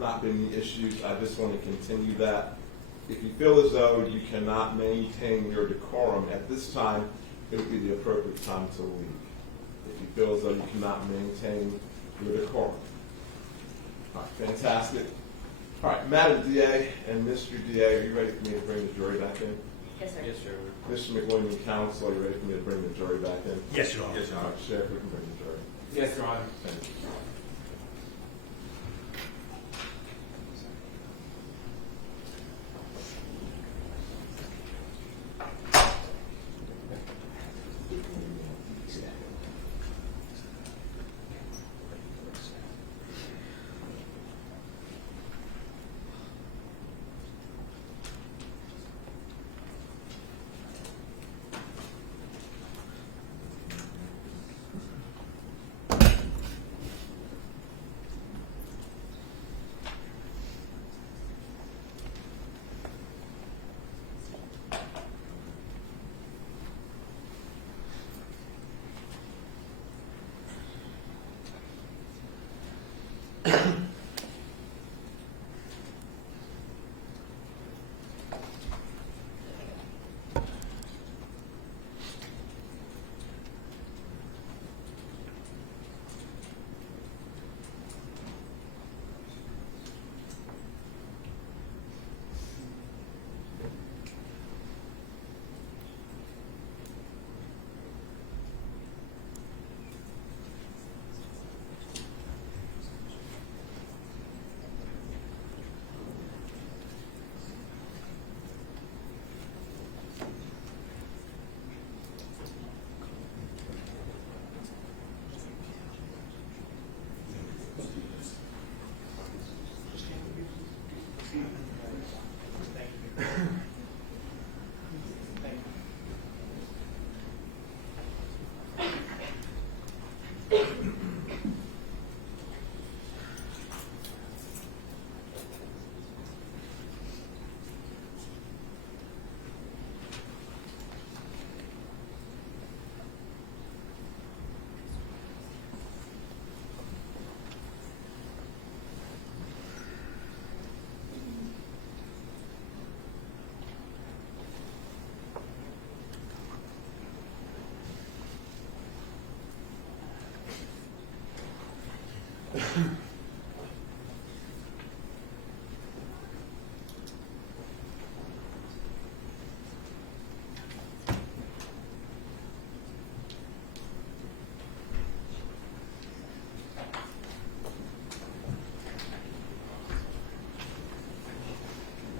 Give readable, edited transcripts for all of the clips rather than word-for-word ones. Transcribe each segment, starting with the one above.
not been any issues. I just want to continue that. If you feel as though you cannot maintain your decorum at this time, it would be the appropriate time to leave. If you feel as though you cannot maintain your decorum. All right, fantastic. All right, Madam DA and Mr. DA, are you ready for me to bring the jury back in? Yes, sir. Yes, sir. Mr. McWilliam, counsel, are you ready for me to bring the jury back in? Yes, Your Honor. Yes, Your All Honor. right, Sheriff, we can bring the jury. Yes, Your Honor. Thank you.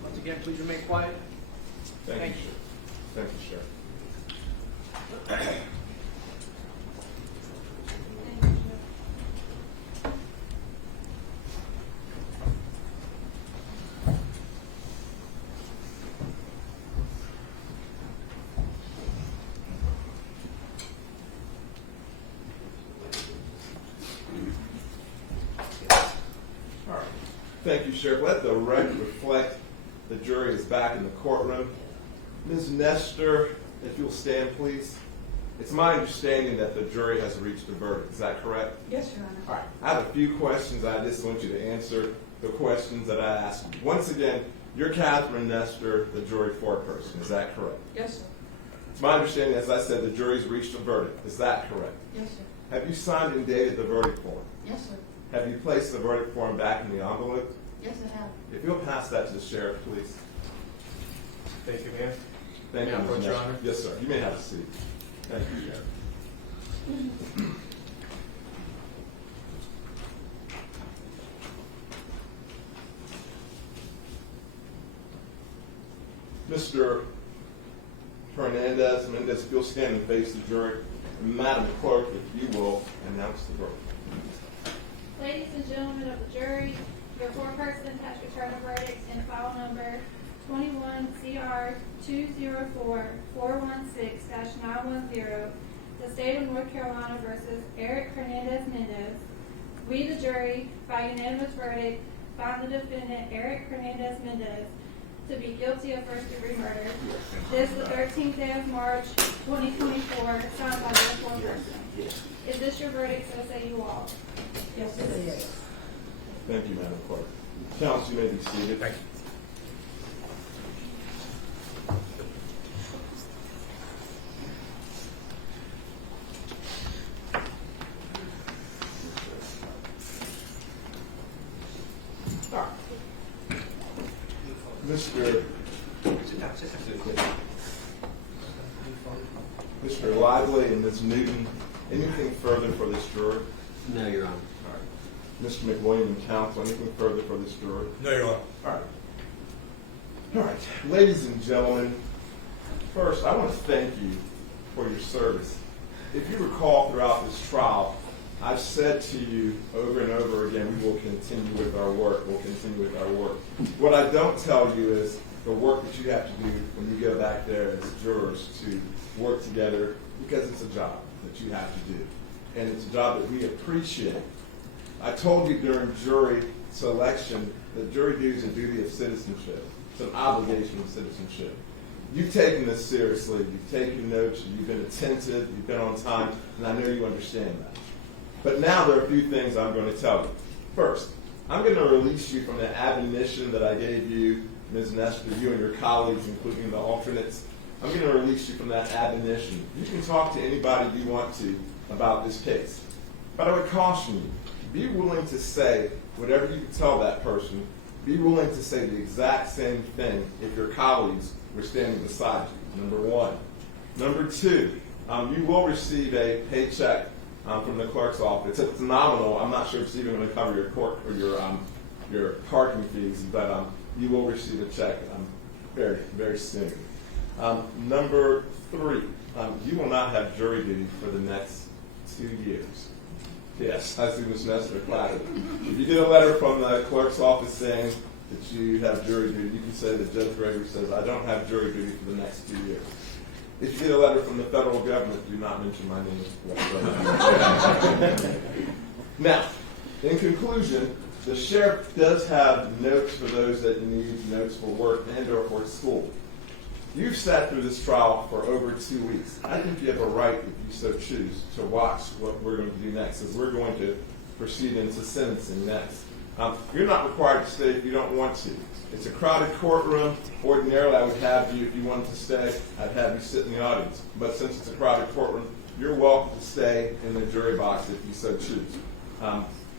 Once again, please remain quiet. Thank you, Sheriff. Thank you, Sheriff. All right. Thank you, Sheriff. Let the record reflect the jury is back in the courtroom. Ms. Nestor, if you'll stand, please. It's my understanding that the jury has reached a verdict. Is that correct? Yes, Your Honor. All right. I have a few questions. I just want you to answer the questions that I asked you. Once again, you're Catherine Nestor, the jury foreperson. Is that correct? Yes, sir. It's my understanding, as I said, the jury's reached a verdict. Is that correct? Yes, sir. Have you signed and dated the verdict form? Yes, sir. Have you placed the verdict form back in the envelope? Yes, I have. If you'll pass that to the sheriff, please. Thank you, ma'am. Thank May you, I approach, Ms. Your Nestor. Honor? Yes, sir. You may have a seat. Thank you, Sheriff. Mr. Hernandez-Mendez, if you'll stand and face the jury. Madam Clerk, if you will announce the verdict. Ladies and gentlemen of the jury, your foreperson has returned a verdict in file number 21 CR 204-416-910, the state of North Carolina versus Erick Hernandez-Mendez. We, the jury, by unanimous verdict, find the defendant, Erick Hernandez-Mendez, to be guilty of first-degree murder. This the 13th day of March, 2024, signed by the foreperson. Is this your verdict, so say you all? Yes, it is. Thank you, Madam Clerk. Counsel, you may be seated. Thank you. Mr. Lively and Ms. Newton, anything further for this juror? No, Your Honor. All right. Mr. McWilliam and counsel, anything further for this juror? No, Your Honor. All right. All right. Ladies and gentlemen, first, I want to thank you for your service. If you recall throughout this trial, I've said to you over and over again, we will continue with our work. We'll continue with our work. What I don't tell you is the work that you have to do when you go back there as jurors to work together, because it's a job that you have to do. And it's a job that we appreciate. I told you during jury selection that jury duty is a duty of citizenship. It's an obligation of citizenship. You've taken this seriously. You've taken notes. You've been attentive. You've been on time. And I know you understand that. But now there are a few things I'm going to tell you. First, I'm going to release you from the admonition that I gave you, Ms. Nestor, you and your colleagues, including the alternates. I'm going to release you from that admonition. You can talk to anybody you want to about this case. But I would caution you, be willing to say whatever you tell that person. Be willing to say the exact same thing if your colleagues were standing beside you, number one. Number two, you will receive a paycheck from the clerk's office. It's nominal. I'm not sure if it's even going to cover your court or your parking fees, but you will receive a check very, very soon. Number three, you will not have jury duty for the next 2 years. Yes, I see Ms. Nestor clapping. If you get a letter from the clerk's office saying that you have jury duty, you can say that Judge Gregory says, I don't have jury duty for the next 2 years. If you get a letter from the federal government, do not mention my name whatsoever. Now, in conclusion, the sheriff does have notes for those that need notes for work and or for school. You've sat through this trial for over 2 weeks. I think you have a right, if you so choose, to watch what we're going to do next, as we're going to proceed into sentencing next. You're not required to stay if you don't want to. It's a crowded courtroom. Ordinarily, I would have you, if you wanted to stay, I'd have you sit in the audience. But since it's a crowded courtroom, you're welcome to stay in the jury box if you so choose.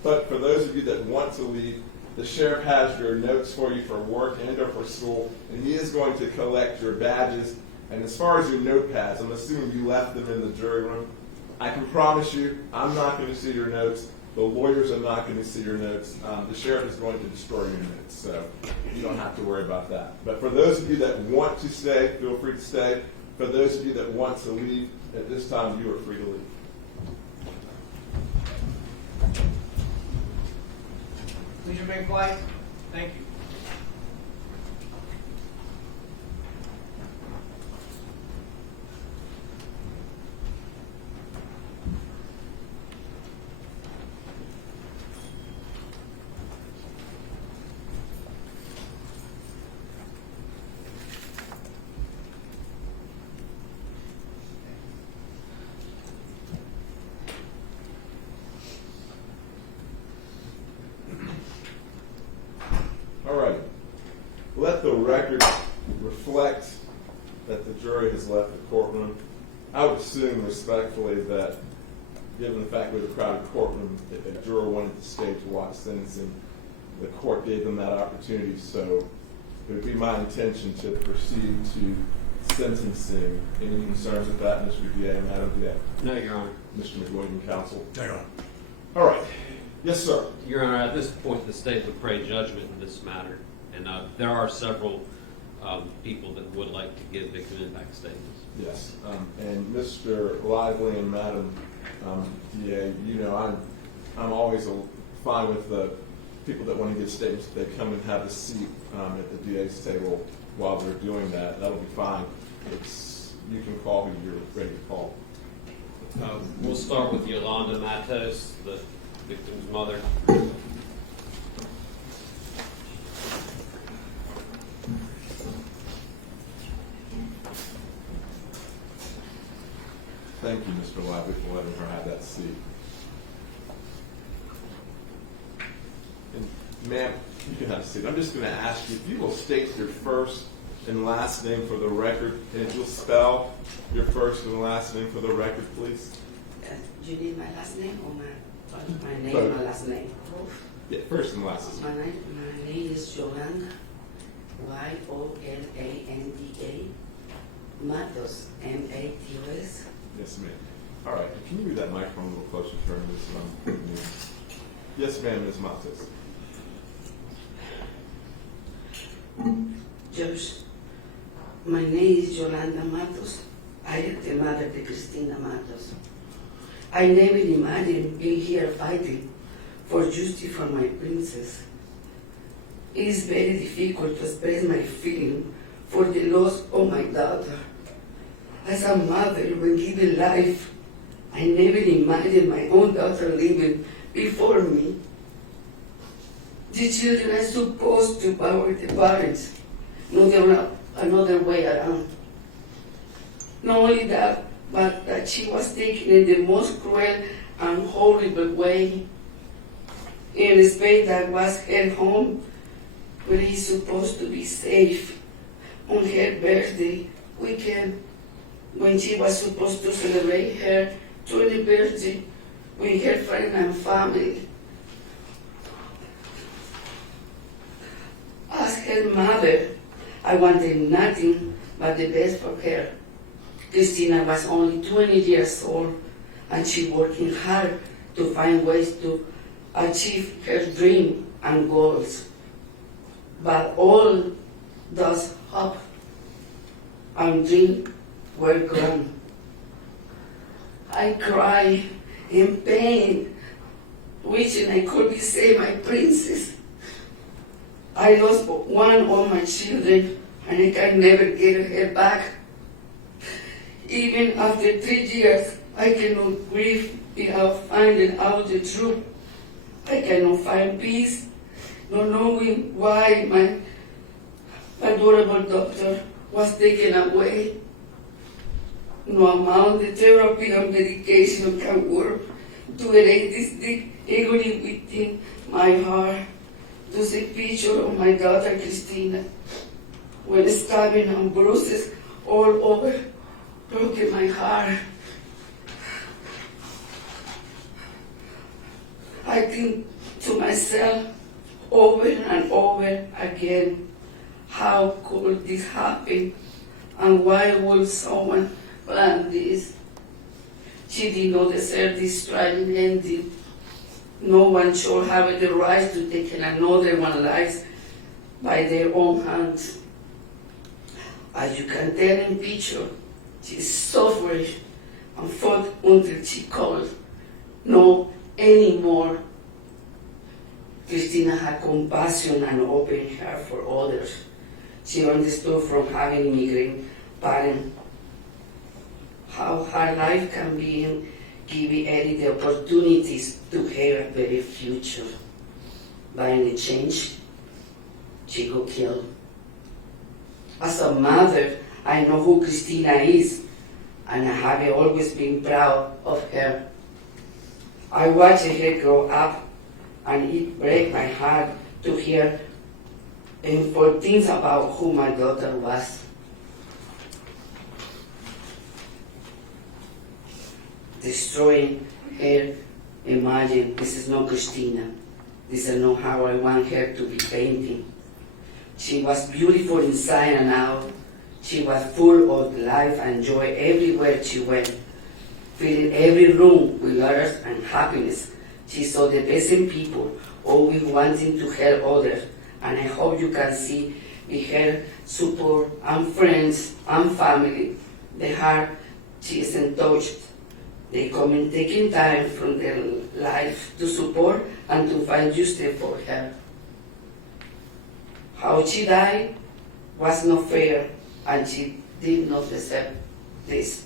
But for those of you that want to leave, the sheriff has your notes for you for work and or for school, and he is going to collect your badges. And as far as your notepads, I'm assuming you left them in the jury room. I can promise you, I'm not going to see your notes. The lawyers are not going to see your notes. The sheriff is going to destroy your notes, so you don't have to worry about that. But for those of you that want to stay, feel free to stay. For those of you that want to leave, at this time, you are free to leave. Please remain quiet. Thank you. All right. Let the record reflect that the jury has left the courtroom. I would assume respectfully that, given the fact we're in a crowded courtroom, if a juror wanted to stay to watch sentencing, the court gave them that opportunity. So it would be my intention to proceed to sentencing. Any concerns with that, Mr. DA, Madam DA? No, Your Honor. Mr. McWilliam, counsel? No, Your Honor. All right. Yes, sir. Your Honor, at this point, the state would pray judgment in this matter, and there are several people that would like to give victim impact statements. Yes, and Mr. Lively and Madam DA, you know, I'm always fine with the people that want to give statements if they come and have a seat at the DA's table while they're doing that. That'll be fine. You can call who you're ready to call. We'll start with Yolanda Matos, the victim's mother. Thank you, Mr. Lively, for letting her have that seat. And Ma'am, you can have a seat. I'm just going to ask you if you will state your first and last name for the record, and if you'll spell your first and last name for the record, please. You need my last name or my name, Both. my last name? Yeah, first and last. My name is Yolanda, Yolanda, Matos, Matos. Yes, ma'am. All right. Can you move that microphone a little closer to her, Ms. Yes, ma'am, Ms. Matos. Judge, my name is Yolanda Matos. I am the mother of Christina Matos. I never imagined being here fighting for justice for my princess. It is very difficult to express my feeling for the loss of my daughter. As a mother, when given life, I never imagined my own daughter living before me. The children are supposed to power the parents, not another way around. Not only that, but that she was taken in the most cruel and horrible way in a space that was her home, where he's supposed to be safe. On her birthday weekend, when she was supposed to celebrate her 20th birthday with her friends and family. As her mother, I wanted nothing but the best for her. Christina was only 20 years old, and she working hard to find ways to achieve her dream and goals. But all those hope and dream were gone. I cry in pain, wishing I could save my princess. I lost one of my children, and I can never get her back. Even after 3 years, I cannot grieve without finding out the truth. I cannot find peace, not knowing why my adorable daughter was taken away. No amount of therapy and medication can work to erase this deep agony within my heart. To see picture of my daughter Christina with stabbing and bruises all over broke my heart. I think to myself over and over again, how could this happen, and why would someone plan this? She did not deserve this tragic ending. No one should have the right to take another one's life by their own hands. As you can tell in picture, she suffered and fought until she called no anymore. Christina had compassion and open heart for others. She understood from having immigrant parents how hard life can be and giving Eddie the opportunities to have a better future. But in exchange, she got killed. As a mother, I know who Christina is, and I have always been proud of her. I watched her grow up, and it breaks my heart to hear and for things about who my daughter was. Destroying her, imagine, this is not Christina. This is not how I want her to be painting. She was beautiful inside and out. She was full of life and joy everywhere she went, filling every room with letters and happiness. She saw the best in people, always wanting to help others, and I hope you can see with her support and friends and family the heart she isn't touched. They come in taking time from their life to support and to find justice for her. How she died was not fair, and she did not deserve this.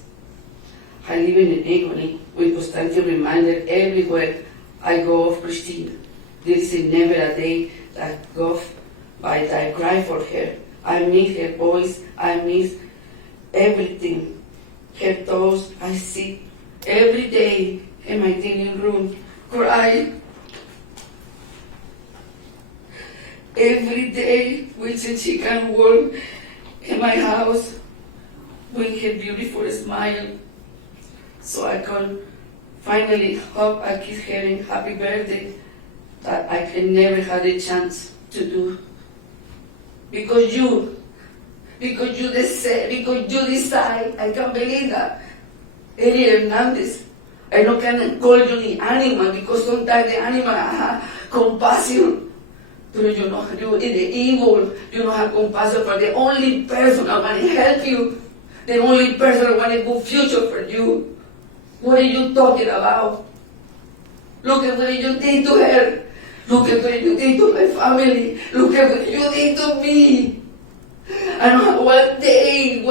I live in agony with constantly reminded everywhere I go of Christina. There is never a day that goes by that I cry for her. I miss her voice, I miss everything. Her thoughts, I see every day in my dining room, crying. every day, wishing she can work in my house with her beautiful smile, so I can finally hug and kiss her in happy birthday that I can never had a chance to do. Because you decide, I can't believe that. Erick Hernandez, I don't can call you the animal because sometimes the animal have compassion. But you know, you in the evil, you don't have compassion for the only person that want to help you, the only person that want a good future for you. What are you talking about? Look at what you did to her. Look at what you did to my family. Look at what you did to me. I don't have one day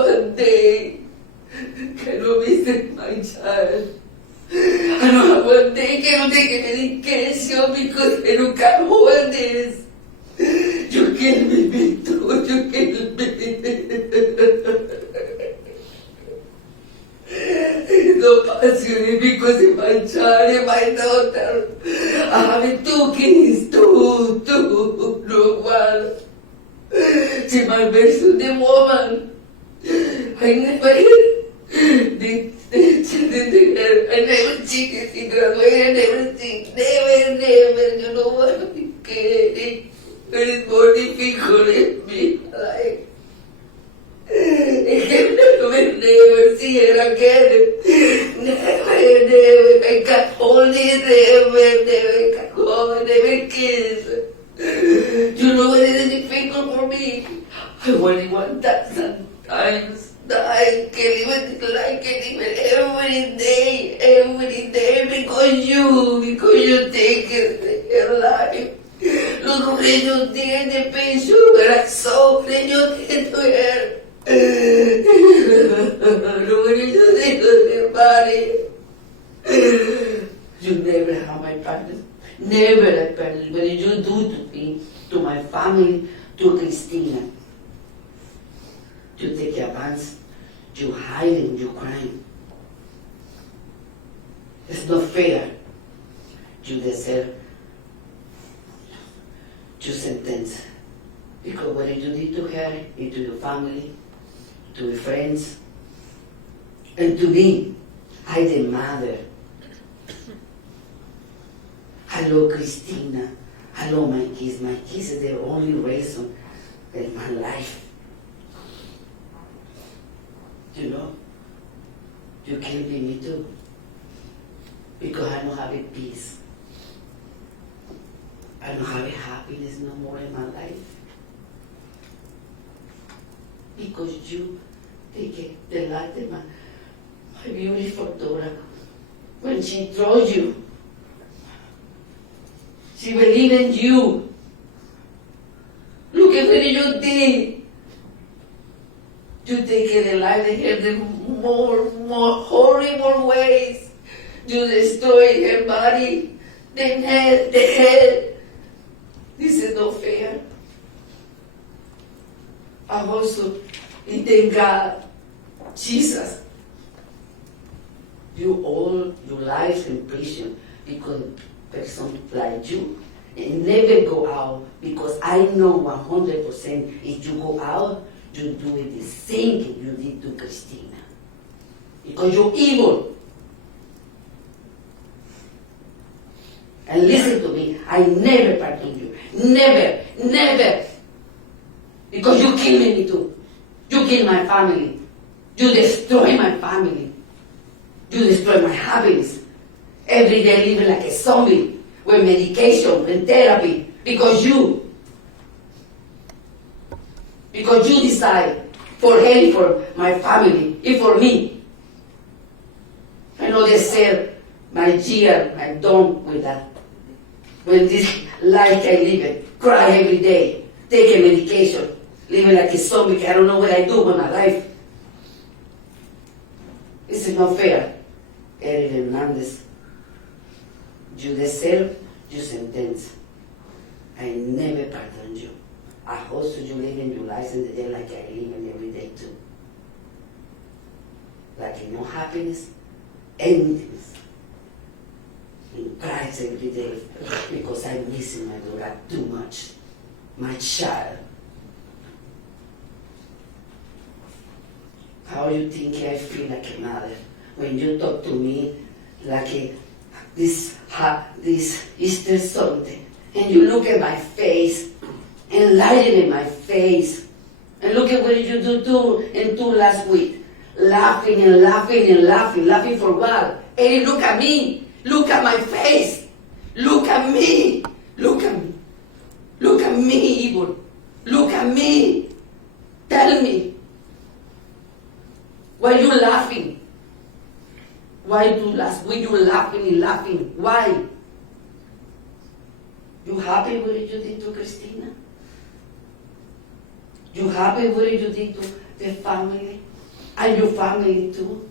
can you visit my child. I don't have one day can you take a medication because I don't can hold this. You kill me, Vito. You kill me. No passion because of my child and my daughter. I have two kids, two, no one. She's my best woman. I never did I never cheated, she graduated, never, you know what, it is more difficult in me, like, I can never see her again, never, I can't hold it, never, I can't hold it, never kiss. You know what is difficult for me? I only 1,000 times. I can't even every day because you take her life. Look what you did, the pain, sugar, and soap that you did to her. Look what you did to her body. You never have my partner. Never a partner. What did you do to me, to my family, to Christina? You take advance, you hiding, you crying. It's not fair. You deserve your sentence. Because what you did to her, and to your family, to your friends, and to me, I the mother. Hello, Christina. Hello, my kids. My kids is the only reason in my life. You know, you can be me too. Because I don't have a peace. I don't have a happiness no more in my life. Because you take the light of my beautiful daughter. When she throws you, she believed in you. Look at what you did. You take the life of her the more horrible ways. You destroy her body, the head. This is not fair. I also thank God, Jesus. You all your lives in prison because person like you and never go out because I know 100% if you go out, you do it the same thing you did to Christina. Because you're evil. And listen to me, I never pardon you. Never. Because you kill me too. You kill my family. You destroy my family. You destroy my happiness. Every day living like a zombie with medication and therapy because you decide for her, for my family, and for me. I know they said my year I'm done with that. When this life I live it, cry every day, take a medication, living like a zombie, I don't know what I do with my life. This is not fair. Erick Hernandez, you deserve your sentence. I never pardon you. I hope you live in your life in the day like I live in every day too. Like no happiness, emptiness. In cries every day because I'm missing my daughter too much. my child. How you think I feel like a mother when you talk to me like this Easter Sunday, and you look at my face and lighten in my face, and look at what you do last week, laughing and laughing and laughing, laughing for what? Hey, look at me, look at my face, look at me, look at me, look at me, evil, look at me, tell me. Why you laughing? Why do last week you were laughing and laughing? Why? You happy with what you did to Christina? You happy with what you did to the family? And your family too?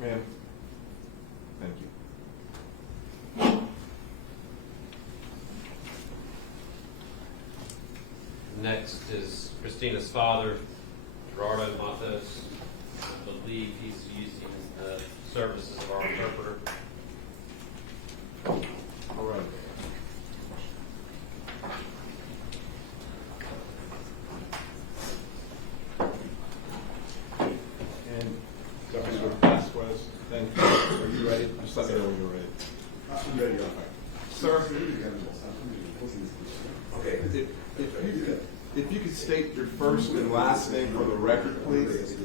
Ma'am, thank you. Next is Christina's father, Gerardo Matos. I believe he's using the services of our interpreter. All right. And Dr. Vasquez, thank you. Are you ready? Just let me know when you're ready. I'm ready, Your Honor. Sir, Okay. if you could state your first and last name for the record, please.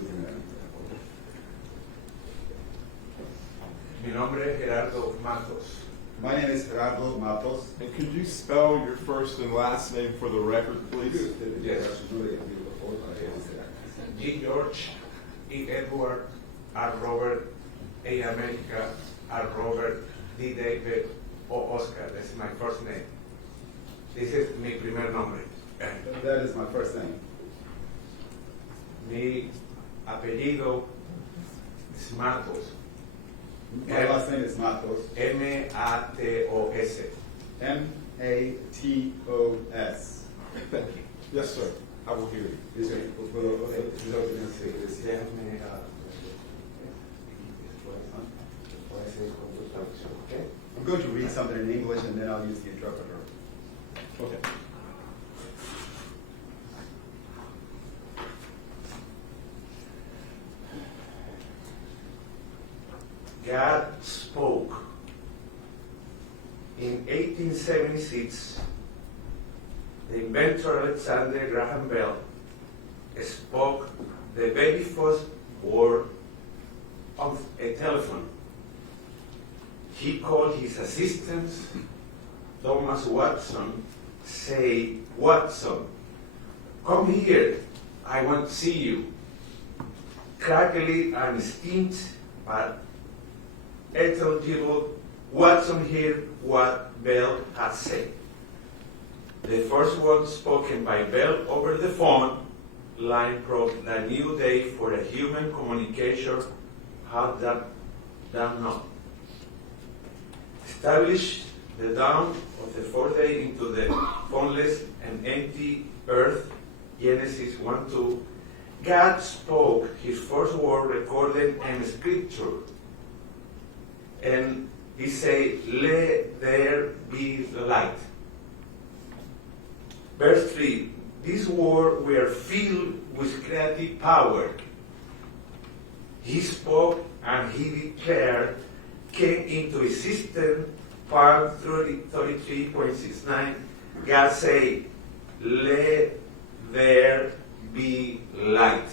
Mi nombre es Gerardo Matos. My name is Gerardo Matos. And could you spell your first and last name for the record, please? Yes. G. George, E. Edward, R. Robert, A. America, R. Robert, D. David, O. Oscar. That's my first name. This is mi primer nombre. That is my first name. Mi apellido es Matos. My last name is Matos. M-A-T-O-S. M-A-T-O-S. Thank you. Yes, sir. I will hear you. Is it- I'm going to read something in English and then I'll use the interpreter. Okay. God spoke. In 1876, the inventor Alexander Graham Bell spoke the very first word of a telephone. He called his assistant, Thomas Watson, say, "Watson, come here, I want to see you." Crackly and distinct, but intelligible, Watson heard what Bell had said. The first word spoken by Bell over the phone line proved the new day for a human communication had that done not. Established the dawn of the fourth day into the phoneless and empty earth, Genesis 1:2, God spoke his first word recorded in Scripture. And he said, "Let there be light." Verse 3, these words were filled with creative power. He spoke and he declared, came into existence. Psalm 33:69, God said, "Let there be light."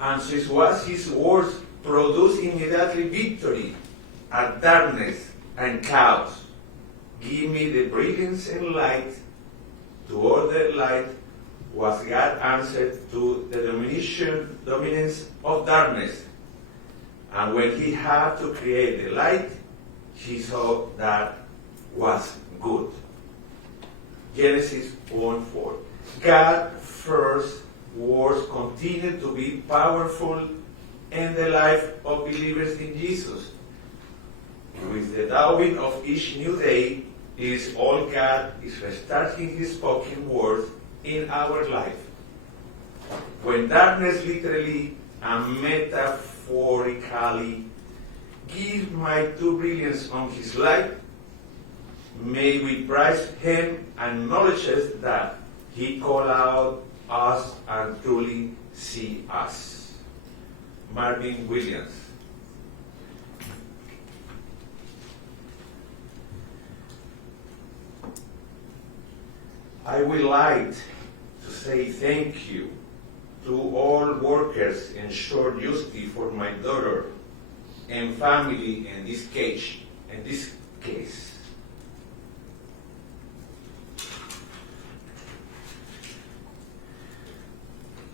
And so it was his words produced immediately victory at darkness and chaos. Give me the brilliance and light. To order light was God's answer to the dominance of darkness. And when he had to create the light, he saw that was good. Genesis 1:4. God's first words continue to be powerful in the life of believers in Jesus. With the dawning of each new day, is all God is restarting his spoken word in our life. when darkness literally and metaphorically gives my two brilliance on his light, may we praise him and acknowledges that he called out us and truly see us. Marvin Williams. I would like to say thank you to all workers in short justice for my daughter and family in this case.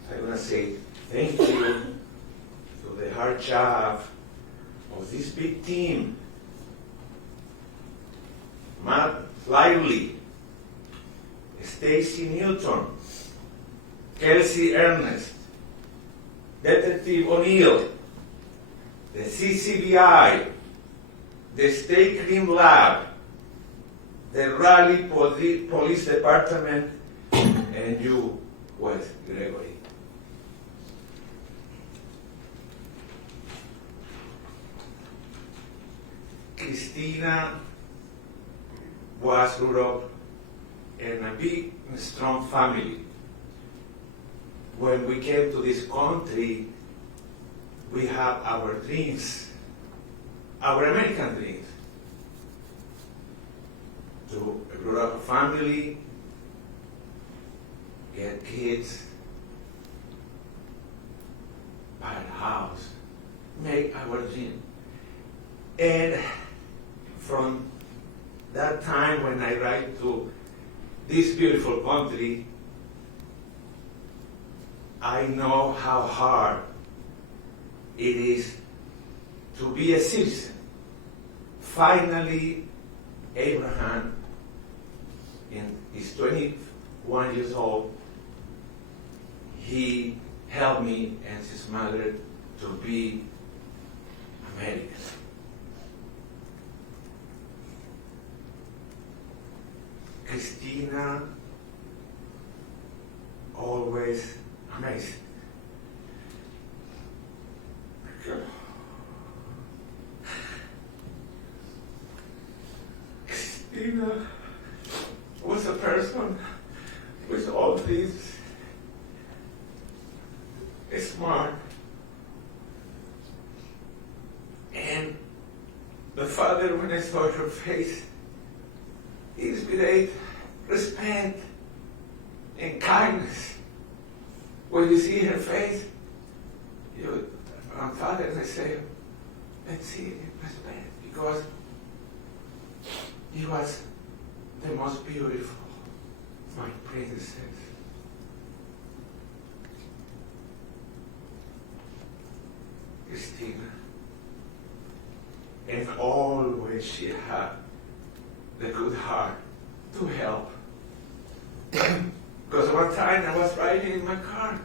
I want to say thank you to the hard job of this big team. Matt Lively, Stacy Newton, Kelsey Ernest, Detective O'Neill, the CCBI, the State Crime Lab, the Raleigh Police Department, and you, Wes Gregory. Christina was brought up in a big, strong family. When we came to this country, we have our dreams, our American dreams, to grow up a family, get kids, buy a house, make our dream. And from that time when I arrived to this beautiful country, I know how hard it is to be a citizen. Finally, Abraham, he's 21 years old, he helped me and his mother to be American. Christina, always amazing. Christina was a person with all these smart, and the father, when I saw her face, he displayed respect and kindness. When you see her face, you, father, and I say, let's see respect, because he was the most beautiful, my princess. Christina. And always she had the good heart to help. Because one time I was riding in my car.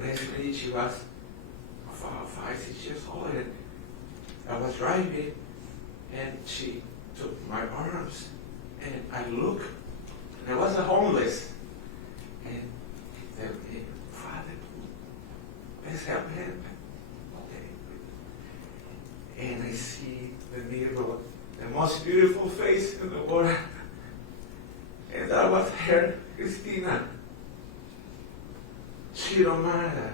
Basically, she was 5, 6 years old, and I was driving, and she took my arms, and I looked, and I was a homeless, and they said, hey, Father, let's help him. Okay. And I see the mirror, the most beautiful face in the world, and that was her, Christina. She don't matter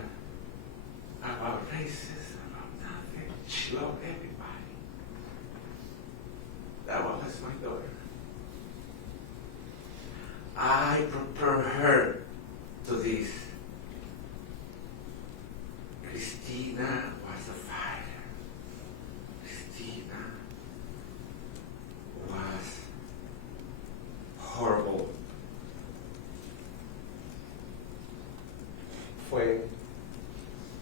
about races, about nothing. She loved everybody. That was my daughter. I prepared her to this. Christina was a fighter. Christina was horrible. Fue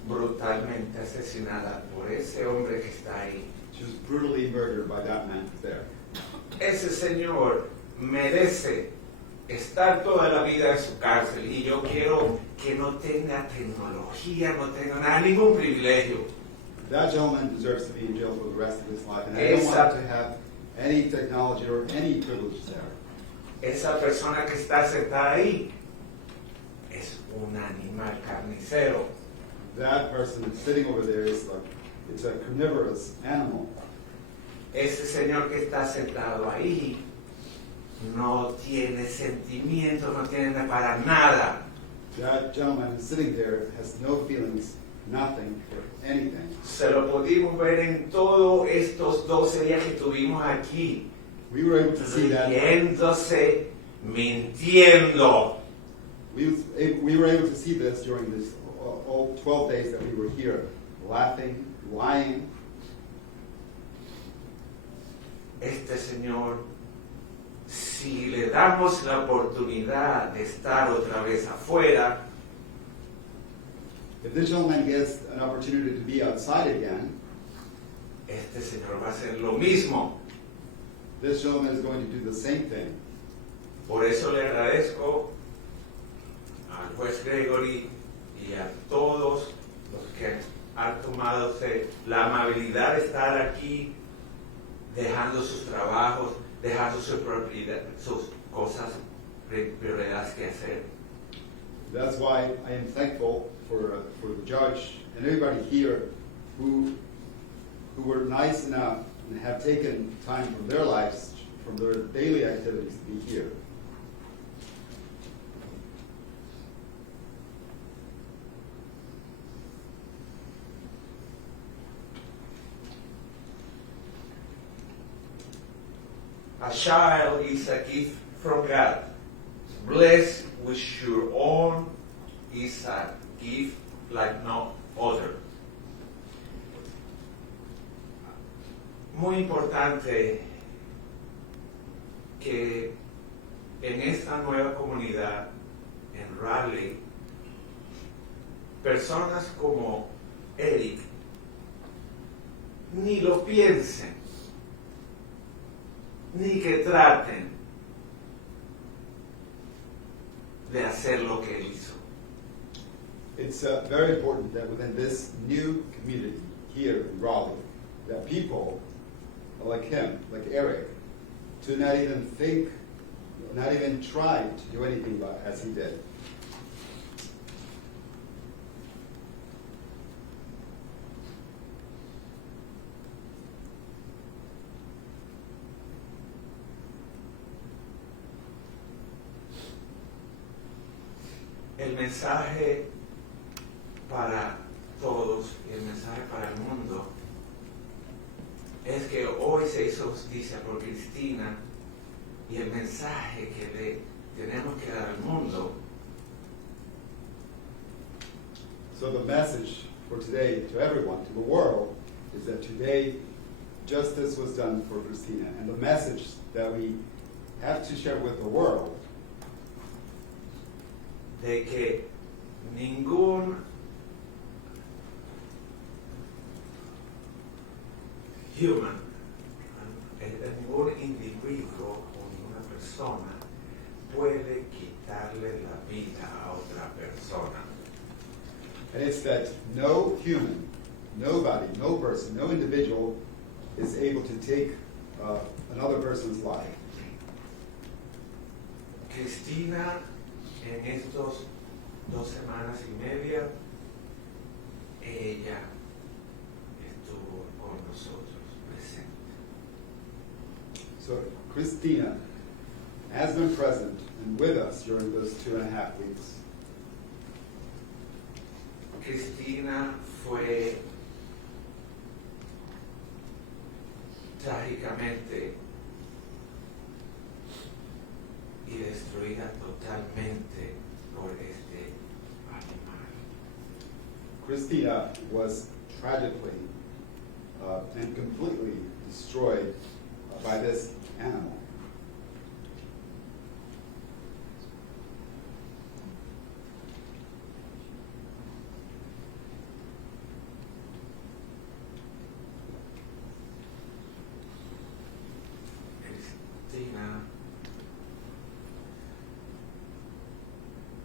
brutalmente asesinada por ese hombre que está ahí. She was brutally murdered by that man who's there. Ese señor merece estar toda la vida en su cárcel, y yo quiero que no tenga tecnología, no tenga nada, ningún privilegio. That gentleman deserves to be in jail for the rest of his life, and I don't want him to have any technology or any privileges there. Esa persona que está sentada ahí es un animal carnicero. That person sitting over there is it's a carnivorous animal. Ese señor que está sentado ahí no tiene sentimientos, no tiene para nada. That gentleman who's sitting there has no feelings, nothing for anything. Se lo pudimos ver en todos estos 12 días que estuvimos aquí. We were able to see that. Riéndose, mintiendo. We were able to see this during this all 12 days that we were here, laughing, lying. Este señor, si le damos la oportunidad de estar otra vez afuera, If this gentleman gets an opportunity to be outside again, este señor va a hacer lo mismo. this gentleman is going to do the same thing. Por eso le agradezco al juez Gregory y a todos los que han tomado la amabilidad de estar aquí, dejando sus trabajos, dejando su propiedad, sus cosas, prioridades que hacer. That's why I am thankful for the judge and everybody here who were nice enough and have taken time from their lives, from their daily activities to be here. A child is a gift from God. Blessed with your own is a gift like no other. Muy importante que en esta nueva comunidad, en Raleigh, personas como Erick ni lo piensen, ni que traten de hacer lo que él hizo. It's very important that within this new community here in Raleigh, that people like him, like Erick, to not even think, not even try to do anything as he did. El mensaje para todos y el mensaje para el mundo es que hoy se hizo justicia por Cristina y el mensaje que le tenemos que dar al mundo So the message for today to everyone, to the world, is that today justice was done for Christina. And the message that we have to share with the world de que ningún human, ningún individuo o ninguna persona puede quitarle la vida a otra persona. and it's that no human, nobody, no person, no individual is able to take another person's life. Cristina, en estos 2 semanas y media, ella estuvo con nosotros presente. So Christina has been present and with us during those 2.5 weeks. Cristina fue trágicamente y destruida totalmente por este animal. Christina was tragically and completely destroyed by this animal. Cristina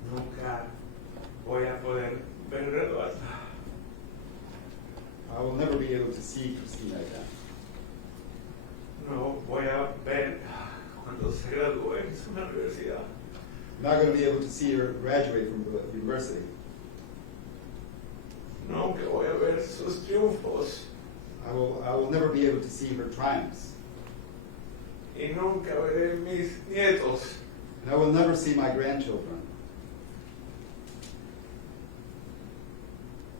nunca voy a poder verla. I will never be able to see Christina again. No voy a ver cuando se gradúe en su universidad. You're not going to be able to see her graduate from the university. Nunca voy a ver sus triunfos I will never be able to see her triumphs. y nunca veré mis nietos. And I will never see my grandchildren.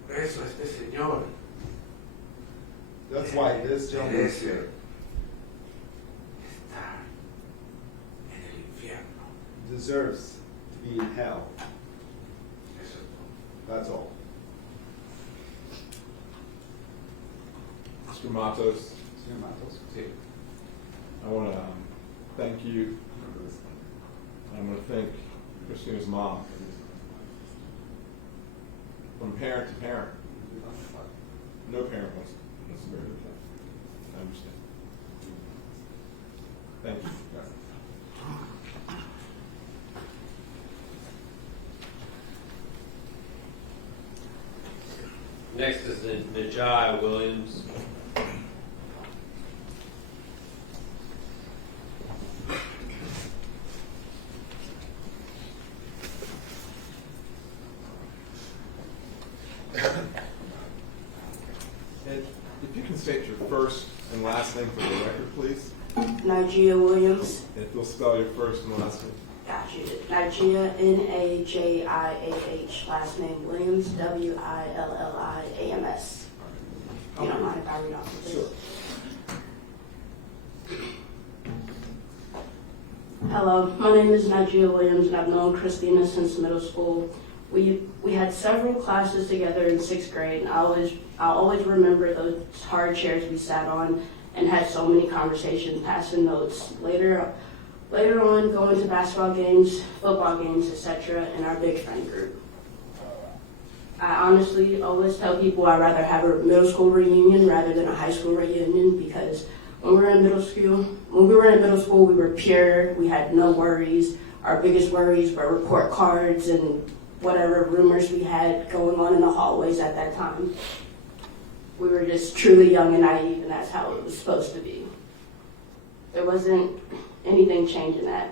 Por eso este señor That's why this gentleman merece here estar en el infierno. deserves to be in hell. Eso es todo. That's all. Mr. Matos, Señor Matos. sí. I want to thank you. I'm going to thank Christina's mom. From parent to parent. No parent wants to marry their child. I understand. Thank you. Next is Najai Williams. And if you can state your first and last name for the record, please. Nigeria Williams. If you'll spell your first and last name. Got you. Nigeria, Najiah, last name Williams, Williams. You don't mind if I read off of this? Sure. Hello, my name is Nigeria Williams, and I've known Christina since middle school. We had several classes together in 6th grade, and I'll always remember those hard chairs we sat on and had so many conversations, passing notes. Later on, going to basketball games, football games, etc., in our big friend group. I honestly always tell people I'd rather have a middle school reunion rather than a high school reunion, because when we were in middle school, we were pure. We had no worries. Our biggest worries were report cards and whatever rumors we had going on in the hallways at that time. We were just truly young and naive, and that's how it was supposed to be. There wasn't anything changing that.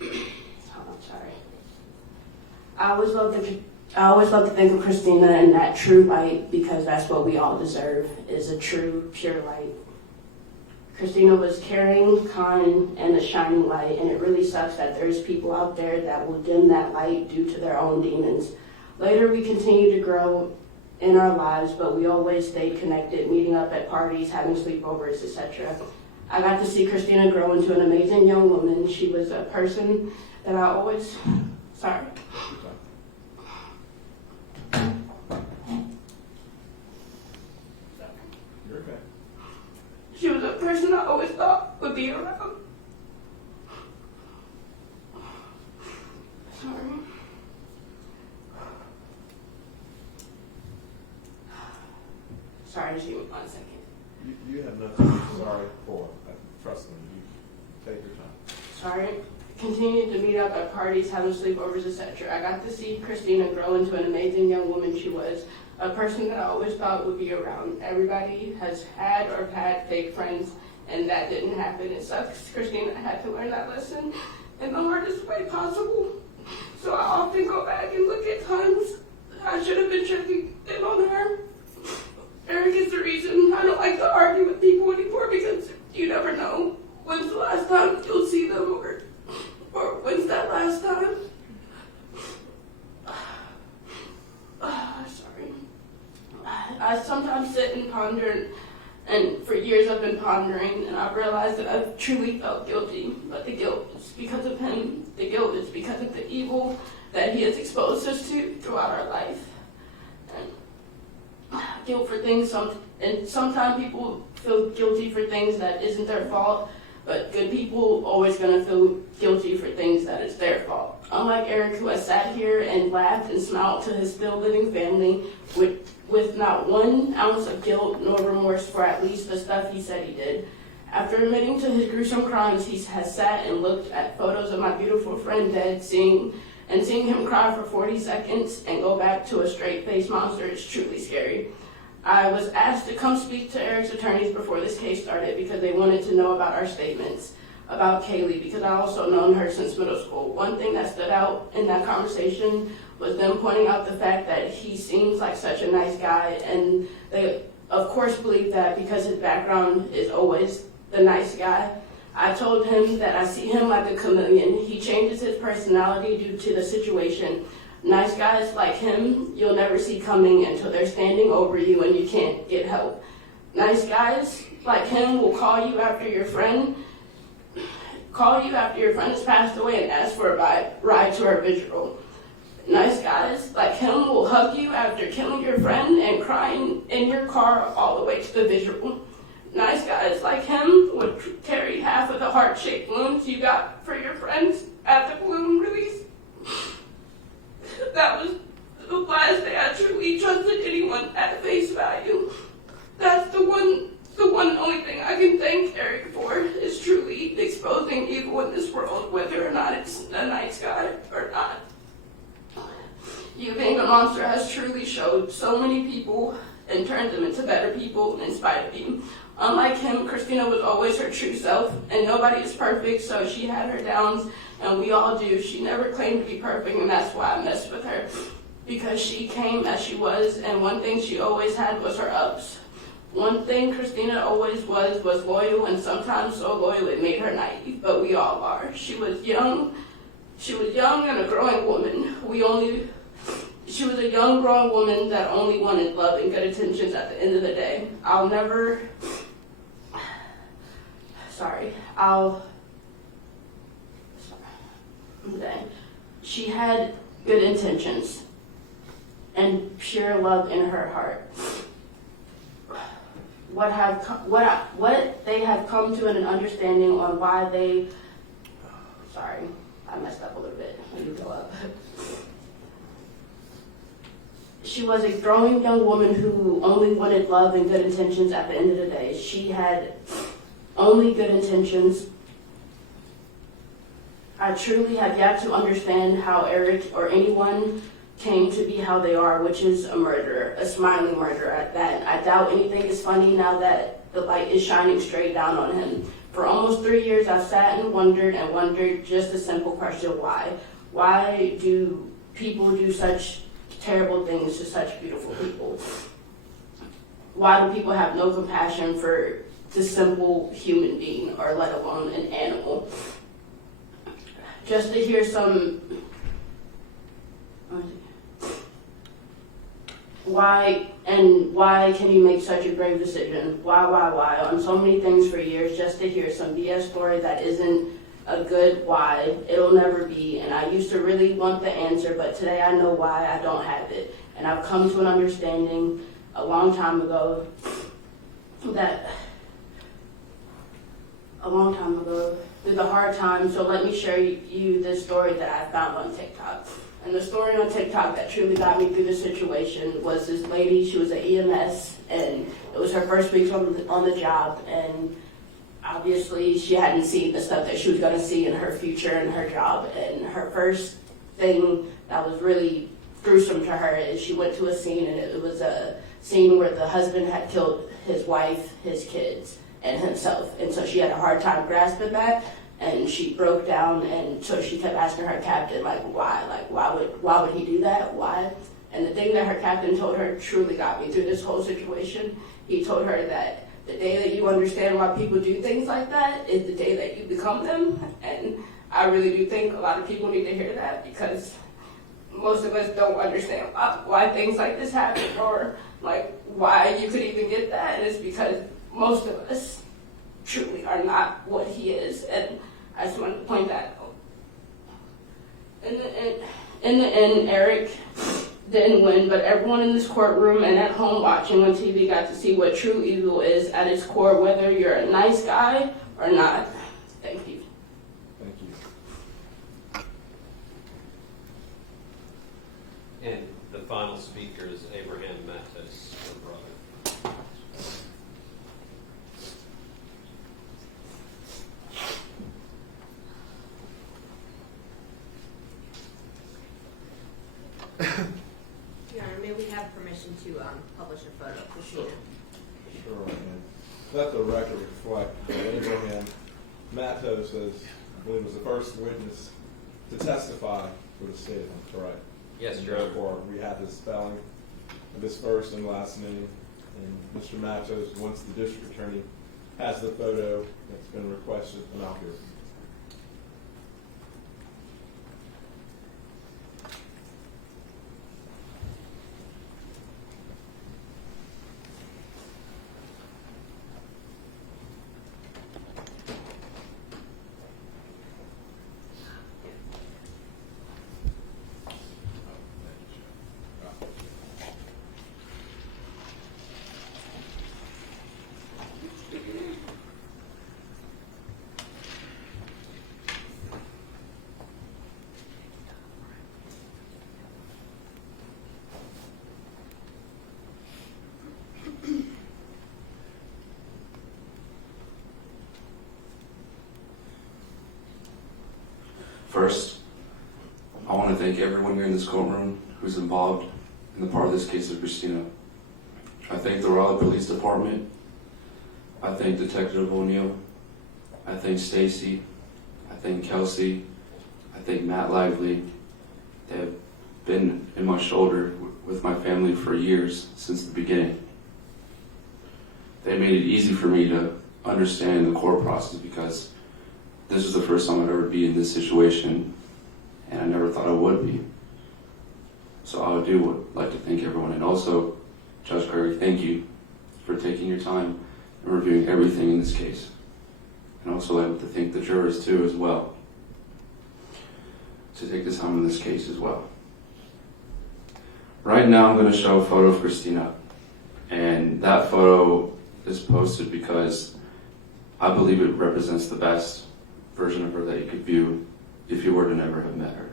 I'm sorry. I always love to think of Christina in that true light, because that's what we all deserve, is a true, pure light. Christina was caring, kind, and a shining light, and it really sucks that there's people out there that will dim that light due to their own demons. Later, we continued to grow in our lives, but we always stayed connected, meeting up at parties, having sleepovers, etc. I got to see Christina grow into an amazing young woman. She was a person that I always... Sorry. You're okay. She was a person I always thought would be around. Sorry. Sorry, just give me 1 second. You have nothing to be sorry for. Trust me. You take your time. Sorry. Continued to meet up at parties, having sleepovers, etc. I got to see Christina grow into an amazing young woman she was. A person that I always thought would be around. Everybody has had or had fake friends, and that didn't happen. It sucks. Christina had to learn that lesson in the hardest way possible. So I often go back and look at times I should have been checking in on her. Eric is the reason I don't like to argue with people anymore, because you never know when's the last time you'll see them, or when's that last time. Sorry. I sometimes sit and ponder, and for years I've been pondering, and I've realized that I've truly felt guilty, but the guilt is because of him. The guilt is because of the evil that he has exposed us to throughout our life. And guilt for things, and sometimes people feel guilty for things that isn't their fault, but good people always gonna feel guilty for things that is their fault. Unlike Eric, who has sat here and laughed and smiled to his still living family with not 1 ounce of guilt nor remorse for at least the stuff he said he did. After admitting to his gruesome crimes, he has sat and looked at photos of my beautiful friend dead, seeing him cry for 40 seconds and go back to a straight-faced monster is truly scary. I was asked to come speak to Eric's attorneys before this case started because they wanted to know about our statements. about Kaylee because I also known her since middle school. One thing that stood out in that conversation was them pointing out the fact that he seems like such a nice guy, and they of course believe that because his background is always the nice guy. I told him that I see him like a chameleon. He changes his personality due to the situation. Nice guys like him, you'll never see coming until they're standing over you and you can't get help. Nice guys like him will call you after your friend has passed away and ask for a ride to her vigil. Nice guys like him will hug you after killing your friend and crying in your car all the way to the vigil. Nice guys like him would carry half of the heart-shaped balloons you got for your friends at the balloon release. That was the last day I truly trusted anyone at face value. That's the one only thing I can thank Erick for is truly exposing evil in this world, whether or not it's a nice guy or not. You being a monster has truly showed so many people and turned them into better people in spite of you. Unlike him, Christina was always her true self, and nobody is perfect, so she had her downs, and we all do. She never claimed to be perfect, and that's why I messed with her, because she came as she was, and one thing she always had was her ups. One thing Christina always was loyal, and sometimes so loyal it made her naive, but we all are. She was young and a growing woman. She was a young, grown woman that only wanted love and good intentions at the end of the day. She had good intentions and pure love in her heart. What they have come to an understanding on why they, sorry, I messed up a little bit. Let me go up. She was a growing young woman who only wanted love and good intentions at the end of the day. She had only good intentions. I truly have yet to understand how Erick or anyone came to be how they are, which is a murderer, a smiling murderer at that. I doubt anything is funny now that the light is shining straight down on him. For almost 3 years, I've sat and wondered just a simple question, why? Why do people do such terrible things to such beautiful people? Why do people have no compassion for the simple human being, or let alone an animal? Just to hear some, why can you make such a brave decision? Why, on so many things for years, just to hear some BS story that isn't a good why. It'll never be, and I used to really want the answer, but today I know why I don't have it. And I've come to an understanding a long time ago, through the hard times. So let me share you this story that I found on TikTok. And the story on TikTok that truly got me through the situation was this lady. She was an EMS, and it was her first week on the job, and obviously she hadn't seen the stuff that she was going to see in her future and her job. And her first thing that was really gruesome to her is she went to a scene, and it was a scene where the husband had killed his wife, his kids, and himself. And so she had a hard time grasping that, and she broke down, and so she kept asking her captain, why would he do that? Why? And the thing that her captain told her truly got me through this whole situation. He told her that the day that you understand why people do things like that is the day that you become them. And I really do think a lot of people need to hear that, because most of us don't understand why things like this happen, or why you could even get that. And it's because most of us truly are not what he is. And I just wanted to point that out. In the end, Erick didn't win, but everyone in this courtroom and at home watching on TV got to see what true evil is at its core, whether you're a nice guy or not. Thank you. Thank you. And the final speaker is Abraham Matos, her brother. Your Honor, may we have permission to publish a photo of Christina? Sure, and let the record reflect that Abraham Matos, as I believe was the first witness to testify for the state, am I correct? Yes, And Your Honor. therefore, we have his spelling of his first and last name. And Mr. Matos, once the district attorney has the photo that's been requested, and I'll hear. First, I want to thank everyone here in this courtroom who's involved in the part of this case of Christina. I thank the Raleigh Police Department. I thank Detective O'Neill. I thank Stacy. I thank Kelsey. I thank Matt Lively. They have been in my shoulder with my family for years since the beginning. They made it easy for me to understand the court process because this was the first time I'd ever be in this situation, and I never thought I would be. So I would like to thank everyone, and also, Judge Gregory, thank you for taking your time and reviewing everything in this case. And also I'd like to thank the jurors too as well, to take the time in this case as well. Right now I'm going to show a photo of Christina, and that photo is posted because I believe it represents the best version of her that you could view if you were to never have met her.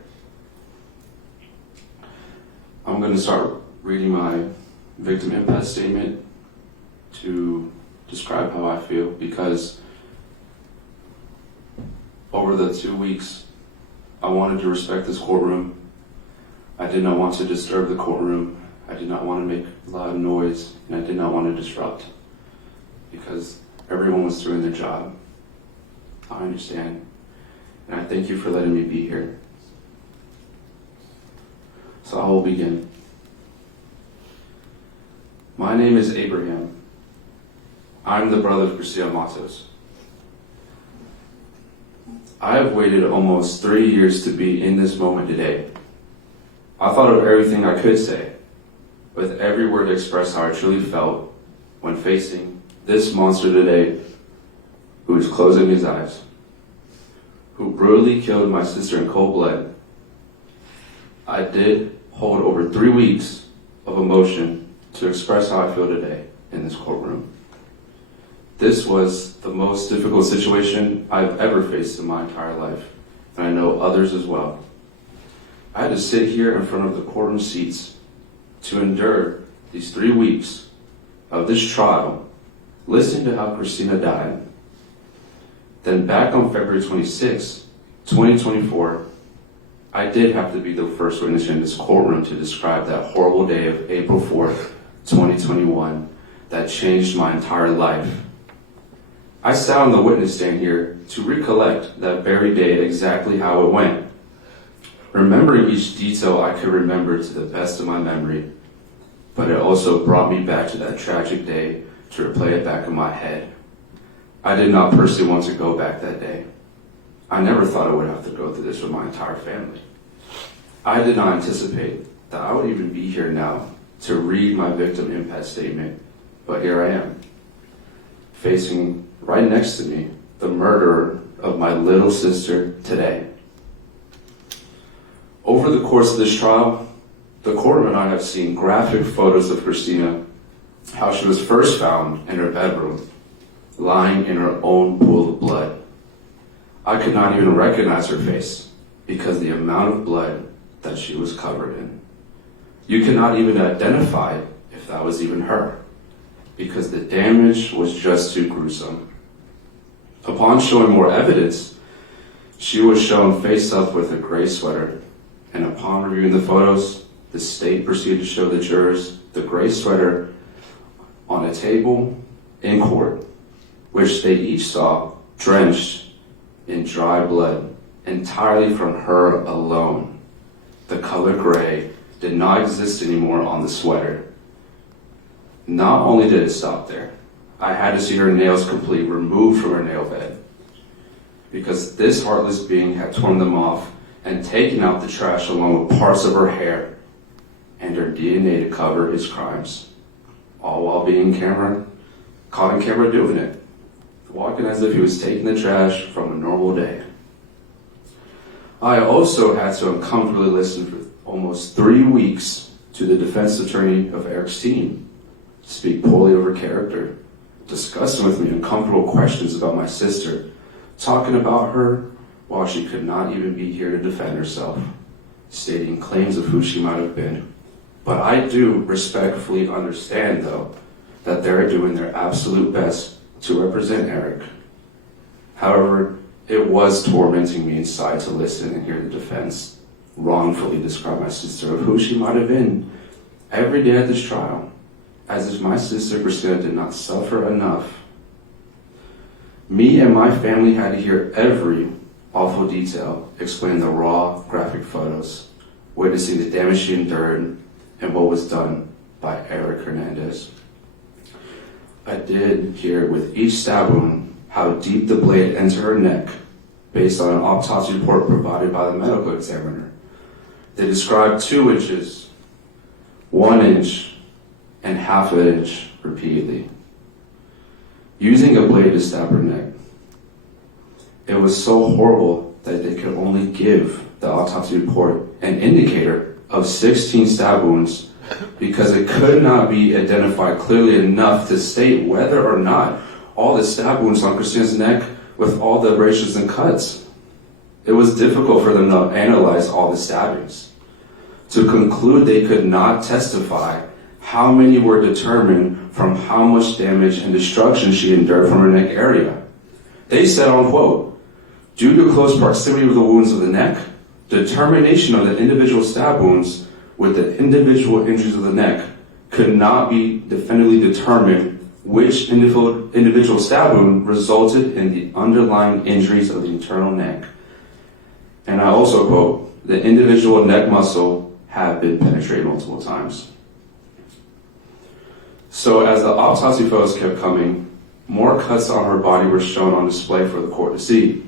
I'm going to start reading my victim impact statement to describe how I feel, because over the 2 weeks I wanted to respect this courtroom. I did not want to disturb the courtroom. I did not want to make loud noise, and I did not want to disrupt, because everyone was doing their job. I understand, and I thank you for letting me be here. So I will begin. My name is Abraham. I'm the brother of Christina Matos. I have waited almost 3 years to be in this moment today. I thought of everything I could say, with every word to express how I truly felt when facing this monster today, who is closing his eyes, who brutally killed my sister in cold blood. I did hold over 3 weeks of emotion to express how I feel today in this courtroom. This was the most difficult situation I've ever faced in my entire life, and I know others as well. I had to sit here in front of the courtroom seats to endure these 3 weeks of this trial, listening to how Christina died. Then back on February 26, 2024, I did have to be the first witness in this courtroom to describe that horrible day of April 4th, 2021, that changed my entire life. I sat on the witness stand here to recollect that very day exactly how it went. Remembering each detail I could remember to the best of my memory, but it also brought me back to that tragic day to replay it back in my head. I did not personally want to go back that day. I never thought I would have to go through this with my entire family. I did not anticipate that I would even be here now to read my victim impact statement, but here I am, facing right next to me the murderer of my little sister today. Over the course of this trial, the courtroom and I have seen graphic photos of Christina, how she was first found in her bedroom, lying in her own pool of blood. I could not even recognize her face because the amount of blood that she was covered in. You cannot even identify if that was even her, because the damage was just too gruesome. Upon showing more evidence, she was shown face up with a gray sweater, and upon reviewing the photos, the state proceeded to show the jurors the gray sweater on a table in court, which they each saw drenched in dry blood, entirely from her alone. The color gray did not exist anymore on the sweater. Not only did it stop there, I had to see her nails completely removed from her nail bed, because this heartless being had torn them off and taken out the trash along with parts of her hair and her DNA to cover his crimes, all while being caught on camera doing it, walking as if he was taking the trash from a normal day. I also had to uncomfortably listen for almost 3 weeks to the defense attorney of Erick's team speak poorly of her character, discussing with me uncomfortable questions about my sister, talking about her while she could not even be here to defend herself, stating claims of who she might have been. But I do respectfully understand, though, that they're doing their absolute best to represent Erick. However, it was tormenting me inside to listen and hear the defense wrongfully describe my sister of who she might have been every day at this trial, as if my sister Christina did not suffer enough. Me and my family had to hear every awful detail, explain the raw, graphic photos, witnessing the damage she endured and what was done by Erick Hernandez. I did hear with each stab wound how deep the blade entered her neck based on an autopsy report provided by the medical examiner. They described 2 inches, 1 inch, and half an inch repeatedly, using a blade to stab her neck. It was so horrible that they could only give the autopsy report an indicator of 16 stab wounds because it could not be identified clearly enough to state whether or not all the stab wounds on Christina's neck with all the abrasions and cuts. It was difficult for them to analyze all the stabbings. To conclude, they could not testify how many were determined from how much damage and destruction she endured from her neck area. They said, on quote, "Due to close proximity of the wounds of the neck, determination of the individual stab wounds with the individual injuries of the neck could not be definitively determined which individual stab wound resulted in the underlying injuries of the internal neck." And I also quote, "The individual neck muscle have been penetrated multiple times." So as the autopsy photos kept coming, more cuts on her body were shown on display for the court to see.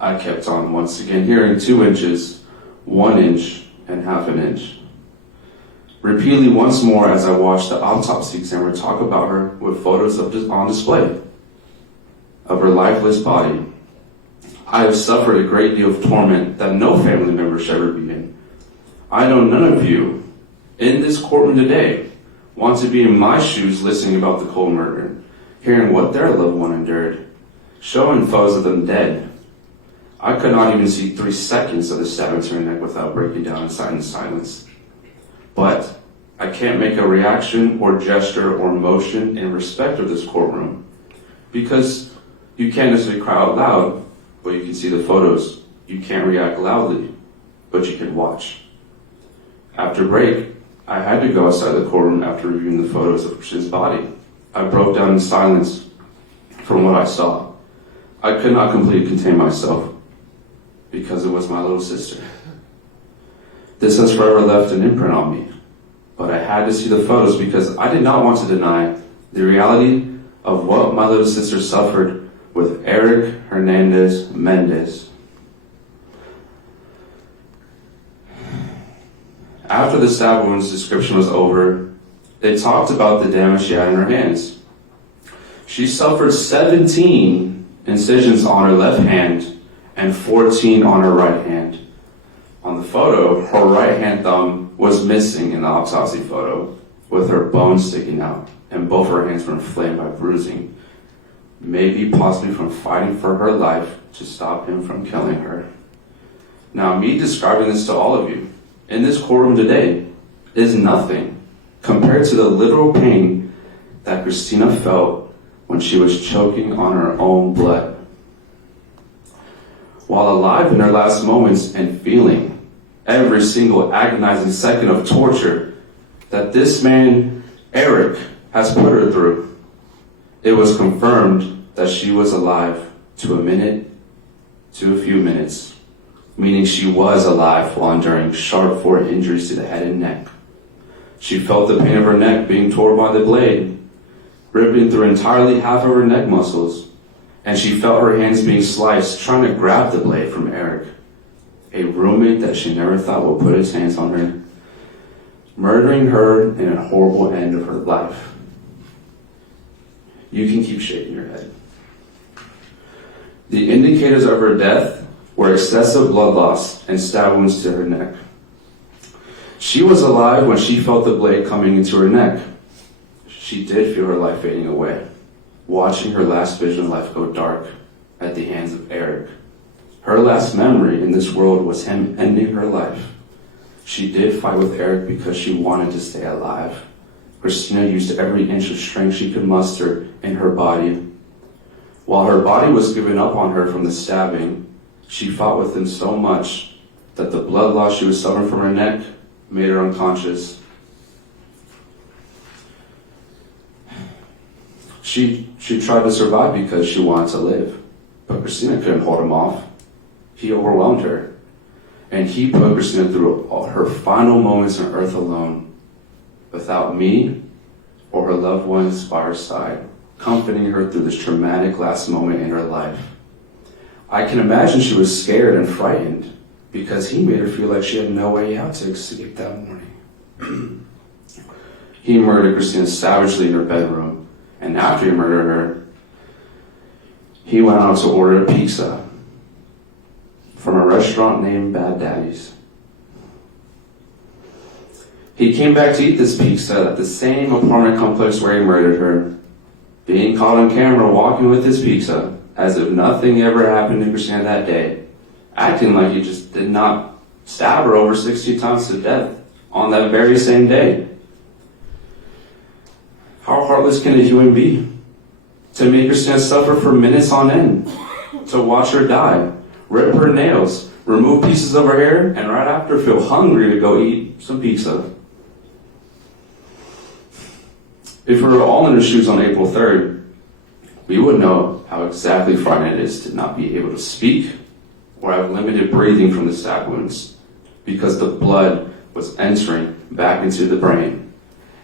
I kept on once again hearing 2 inches, 1 inch, and half an inch. Repeatedly once more as I watched the autopsy examiner talk about her with photos on display of her lifeless body. I have suffered a great deal of torment that no family member should ever be in. I know none of you in this courtroom today want to be in my shoes listening about the Cole murder, hearing what their loved one endured, showing photos of them dead. I could not even see 3 seconds of the stabbing to her neck without breaking down inside in silence. But I can't make a reaction or gesture or motion in respect of this courtroom because you can't necessarily cry out loud, but you can see the photos. You can't react loudly, but you can watch. After break, I had to go outside the courtroom after reviewing the photos of Christina's body. I broke down in silence from what I saw. I could not completely contain myself because it was my little sister. This has forever left an imprint on me, but I had to see the photos because I did not want to deny the reality of what my little sister suffered with Erick Hernandez-Mendez. After the stab wounds description was over, they talked about the damage she had in her hands. She suffered 17 incisions on her left hand and 14 on her right hand. On the photo, her right hand thumb was missing in the autopsy photo, with her bone sticking out, and both her hands were inflamed by bruising, maybe possibly from fighting for her life to stop him from killing her. Now, me describing this to all of you in this courtroom today is nothing compared to the literal pain that Christina felt when she was choking on her own blood. While alive in her last moments and feeling every single agonizing second of torture that this man, Erick, has put her through, it was confirmed that she was alive to a minute, to a few minutes, meaning she was alive while enduring sharp force injuries to the head and neck. She felt the pain of her neck being torn by the blade, ripping through entirely half of her neck muscles, and she felt her hands being sliced trying to grab the blade from Erick, a roommate that she never thought would put his hands on her, murdering her in a horrible end of her life. You can keep shaking your head. The indicators of her death were excessive blood loss and stab wounds to her neck. She was alive when she felt the blade coming into her neck. She did feel her life fading away, watching her last vision of life go dark at the hands of Erick. Her last memory in this world was him ending her life. She did fight with Erick because she wanted to stay alive. Christina used every inch of strength she could muster in her body. While her body was giving up on her from the stabbing, she fought with him so much that the blood loss she was suffering from her neck made her unconscious. She tried to survive because she wanted to live, but Christina couldn't hold him off. He overwhelmed her, and he put Christina through all her final moments on earth alone, without me or her loved ones by her side, comforting her through this traumatic last moment in her life. I can imagine she was scared and frightened because he made her feel like she had no way out to escape that morning. He murdered Christina savagely in her bedroom, and after he murdered her, he went out to order a pizza from a restaurant named Bad Daddy's. He came back to eat this pizza at the same apartment complex where he murdered her, being caught on camera walking with his pizza as if nothing ever happened to Christina that day, acting like he just did not stab her over 60 times to death on that very same day. How heartless can a human be? To make Christina suffer for minutes on end, to watch her die, rip her nails, remove pieces of her hair, and right after feel hungry to go eat some pizza. If we were all in her shoes on April 3rd, we would know how exactly frightening it is to not be able to speak or have limited breathing from the stab wounds, because the blood was entering back into the brain,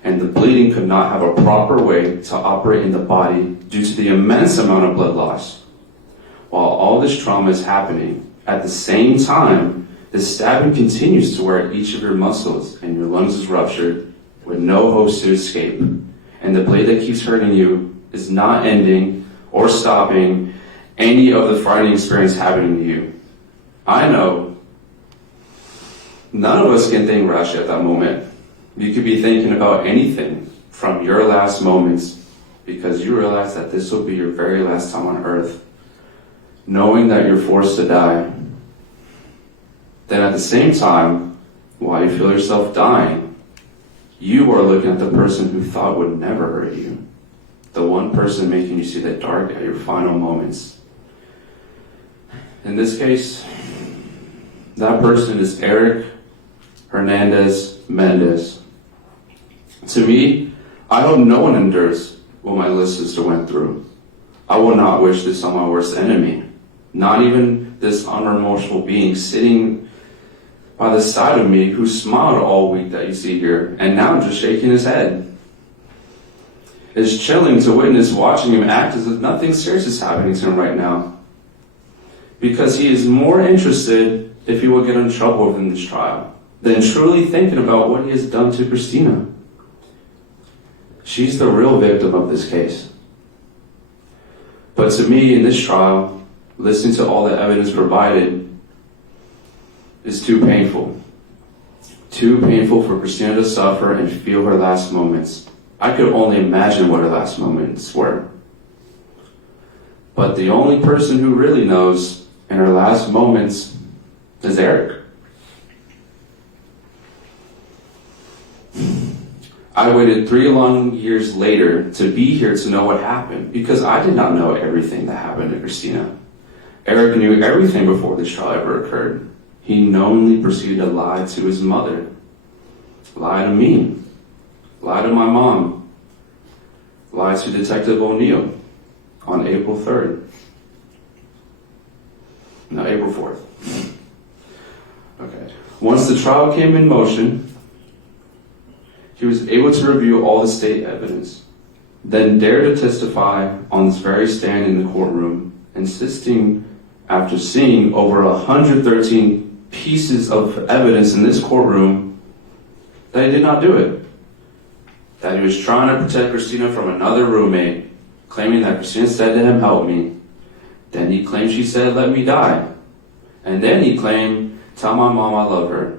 and the bleeding could not have a proper way to operate in the body due to the immense amount of blood loss. While all this trauma is happening, at the same time, the stabbing continues to wear each of your muscles, and your lungs is ruptured with no hopes to escape. And the blade that keeps hurting you is not ending or stopping any of the frightening experience happening to you. I know none of us can think rationally at that moment. You could be thinking about anything from your last moments because you realize that this will be your very last time on earth, knowing that you're forced to die. Then at the same time, while you feel yourself dying, you are looking at the person who thought would never hurt you, the one person making you see the dark at your final moments. In this case, that person is Erick Hernandez-Mendez. To me, I hope no one endures what my little sister went through. I will not wish this on my worst enemy, not even this unremorseful being sitting by the side of me who smiled all week that you see here, and now just shaking his head. It's chilling to witness watching him act as if nothing serious is happening to him right now, because he is more interested if he will get in trouble within this trial than truly thinking about what he has done to Christina. She's the real victim of this case. But to me, in this trial, listening to all the evidence provided is too painful. Too painful for Christina to suffer and feel her last moments. I could only imagine what her last moments were. But the only person who really knows in her last moments is Erick. I waited 3 long years later to be here to know what happened, because I did not know everything that happened to Christina. Erick knew everything before this trial ever occurred. He knowingly proceeded to lie to his mother, lie to me, lie to my mom, lie to Detective O'Neill on April 3rd. No, April 4th. Okay. Once the trial came in motion, he was able to review all the state evidence, then dared to testify on this very stand in the courtroom, insisting, after seeing over 113 pieces of evidence in this courtroom, that he did not do it. That he was trying to protect Christina from another roommate, claiming that Christina said to him, "Help me." Then he claimed she said, "Let me die." And then he claimed, "Tell my mom I love her."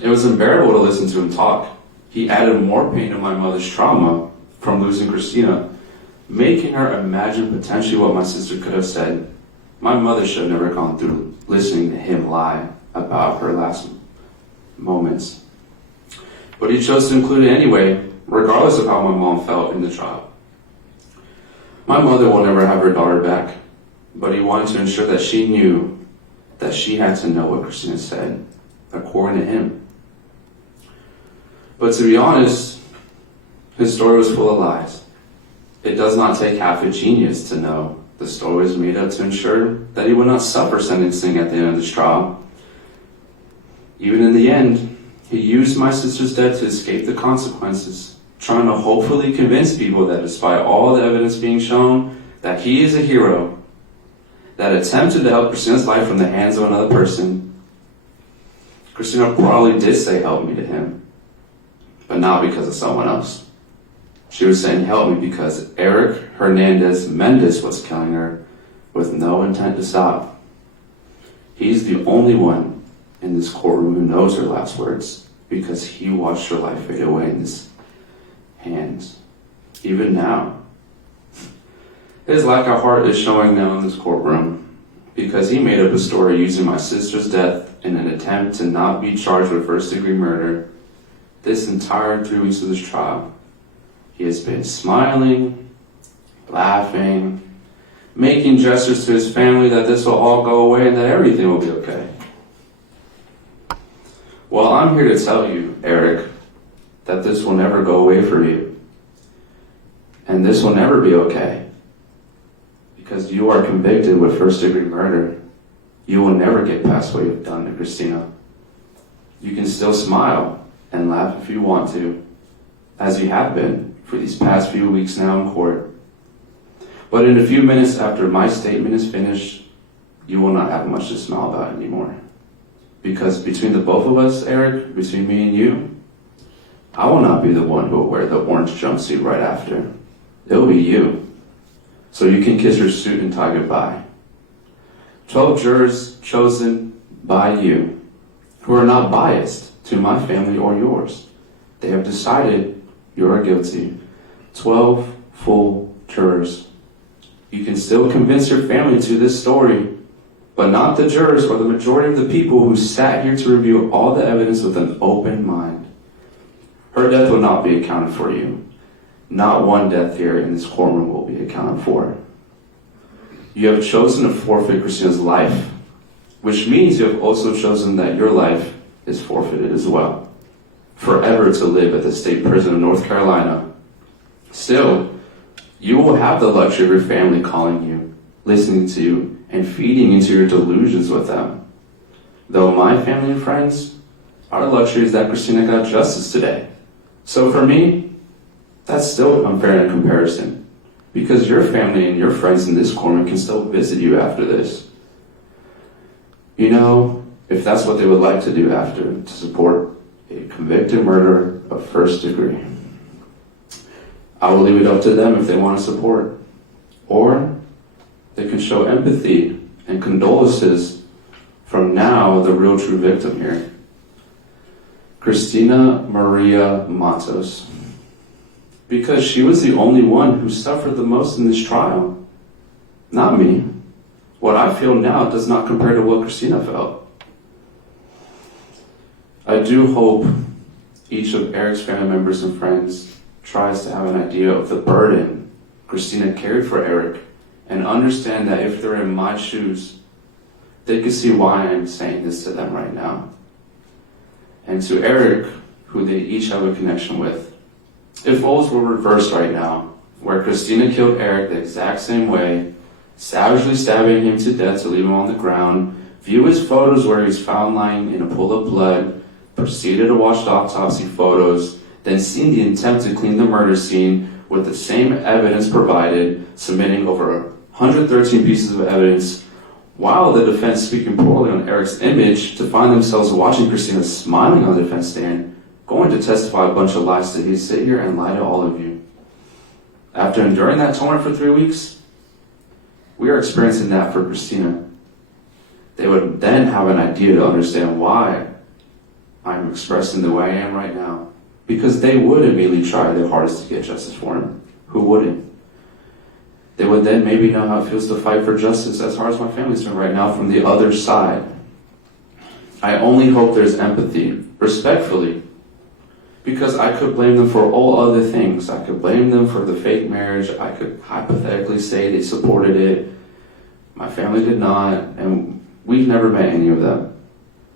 It was unbearable to listen to him talk. He added more pain to my mother's trauma from losing Christina, making her imagine potentially what my sister could have said. My mother should have never gone through listening to him lie about her last moments. But he chose to include it anyway, regardless of how my mom felt in the trial. My mother will never have her daughter back, but he wanted to ensure that she knew that she had to know what Christina said, according to him. But to be honest, his story was full of lies. It does not take half a genius to know the story was made up to ensure that he would not suffer sentencing at the end of this trial. Even in the end, he used my sister's death to escape the consequences, trying to hopefully convince people that despite all the evidence being shown, that he is a hero that attempted to help Christina's life from the hands of another person. Christina probably did say "help me" to him, but not because of someone else. She was saying "help me" because Erick Hernandez-Mendez was killing her with no intent to stop. He's the only one in this courtroom who knows her last words because he watched her life fade away in his hands. Even now. His lack of heart is showing now in this courtroom because he made up a story using my sister's death in an attempt to not be charged with first-degree murder. This entire 3 weeks of this trial, he has been smiling, laughing, making gestures to his family that this will all go away and that everything will be okay. Well, I'm here to tell you, Erick, that this will never go away for you. And this will never be okay. Because you are convicted with first-degree murder. You will never get past what you've done to Christina. You can still smile and laugh if you want to, as you have been for these past few weeks now in court. But in a few minutes after my statement is finished, you will not have much to smile about anymore. Because between the both of us, Erick, between me and you, I will not be the one who will wear the orange jumpsuit right after. It will be you. So you can kiss your suit and tie goodbye. 12 jurors chosen by you, who are not biased to my family or yours. They have decided you are guilty. 12 full jurors. You can still convince your family to this story, but not the jurors or the majority of the people who sat here to review all the evidence with an open mind. Her death will not be accounted for you. Not one death here in this courtroom will be accounted for. You have chosen to forfeit Christina's life, which means you have also chosen that your life is forfeited as well. Forever to live at the state prison of North Carolina. Still, you will have the luxury of your family calling you, listening to you, and feeding into your delusions with them. Though my family and friends, our luxury is that Christina got justice today. So for me, that's still unfair in comparison, because your family and your friends in this courtroom can still visit you after this. You know, if that's what they would like to do after, to support a convicted murderer of first degree. I will leave it up to them if they want to support. Or they can show empathy and condolences from now the real true victim here. Christina Maria Matos. Because she was the only one who suffered the most in this trial. Not me. What I feel now does not compare to what Christina felt. I do hope each of Erick's family members and friends tries to have an idea of the burden Christina carried for Erick and understand that if they're in my shoes, they can see why I'm saying this to them right now. And to Erick, who they each have a connection with, if roles were reversed right now, where Christina killed Erick the exact same way, savagely stabbing him to death to leave him on the ground, view his photos where he's found lying in a pool of blood, proceeded to watch the autopsy photos, then seen the attempt to clean the murder scene with the same evidence provided, submitting over 113 pieces of evidence, while the defense speaking poorly on Erick's image, to find themselves watching Christina smiling on the defense stand, going to testify a bunch of lies that he'd sit here and lie to all of you. After enduring that torment for 3 weeks, we are experiencing that for Christina. They would then have an idea to understand why I'm expressing the way I am right now. Because they would immediately try their hardest to get justice for him. Who wouldn't? They would then maybe know how it feels to fight for justice as hard as my family's doing right now from the other side. I only hope there's empathy, respectfully, because I could blame them for all other things. I could blame them for the fake marriage. I could hypothetically say they supported it. My family did not, and we've never met any of them.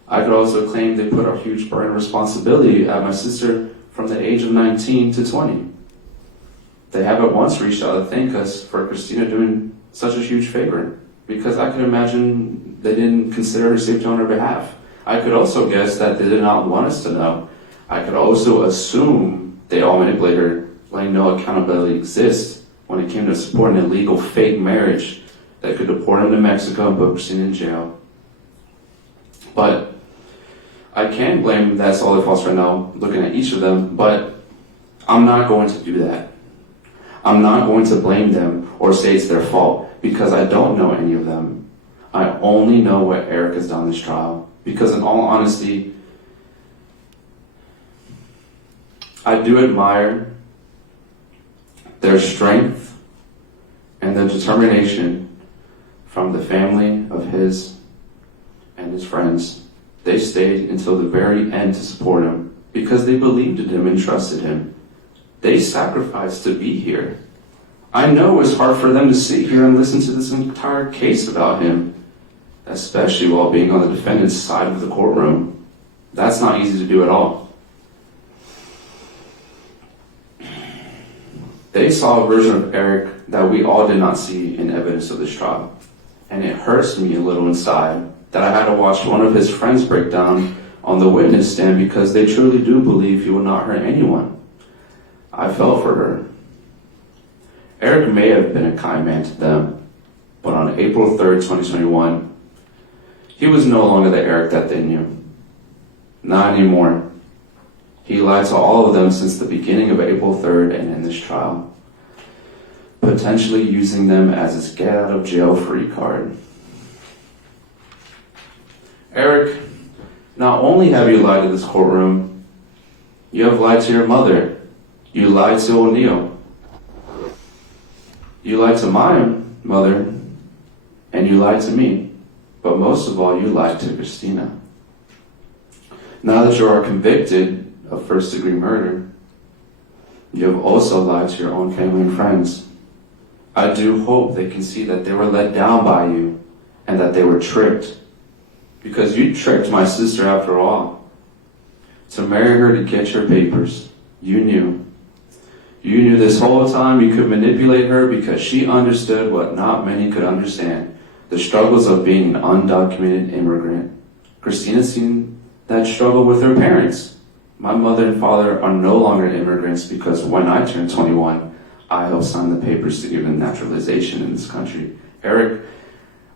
I could also claim they put a huge burden of responsibility at my sister from the age of 19 to 20. They haven't once reached out to thank us for Christina doing such a huge favor, because I can imagine they didn't consider her safety on her behalf. I could also guess that they did not want us to know. I could also assume they all manipulated her, letting no accountability exist when it came to supporting an illegal fake marriage that could deport him to Mexico and put Christina in jail. But I can blame that's all their faults right now, looking at each of them, but I'm not going to do that. I'm not going to blame them or say it's their fault, because I don't know any of them. I only know what Erick has done this trial, because in all honesty, I do admire their strength and their determination from the family of his and his friends. They stayed until the very end to support him because they believed in him and trusted him. They sacrificed to be here. I know it's hard for them to sit here and listen to this entire case about him, especially while being on the defendant's side of the courtroom. That's not easy to do at all. They saw a version of Erick that we all did not see in evidence of this trial. And it hurts me a little inside that I had to watch one of his friends break down on the witness stand because they truly do believe he will not hurt anyone. I felt for her. Erick may have been a kind man to them, but on April 3rd, 2021, he was no longer the Erick that they knew. Not anymore. He lied to all of them since the beginning of April 3rd and in this trial, potentially using them as his get out of jail free card. Erick, not only have you lied to this courtroom, you have lied to your mother. You lied to O'Neill. You lied to my mother, and you lied to me. But most of all, you lied to Christina. Now that you are convicted of first-degree murder, you have also lied to your own family and friends. I do hope they can see that they were let down by you and that they were tricked. Because you tricked my sister after all. To marry her to get your papers. You knew. You knew this whole time you could manipulate her because she understood what not many could understand. The struggles of being an undocumented immigrant. Christina's seen that struggle with her parents. My mother and father are no longer immigrants because when I turned 21, I helped sign the papers to give them naturalization in this country. Erick,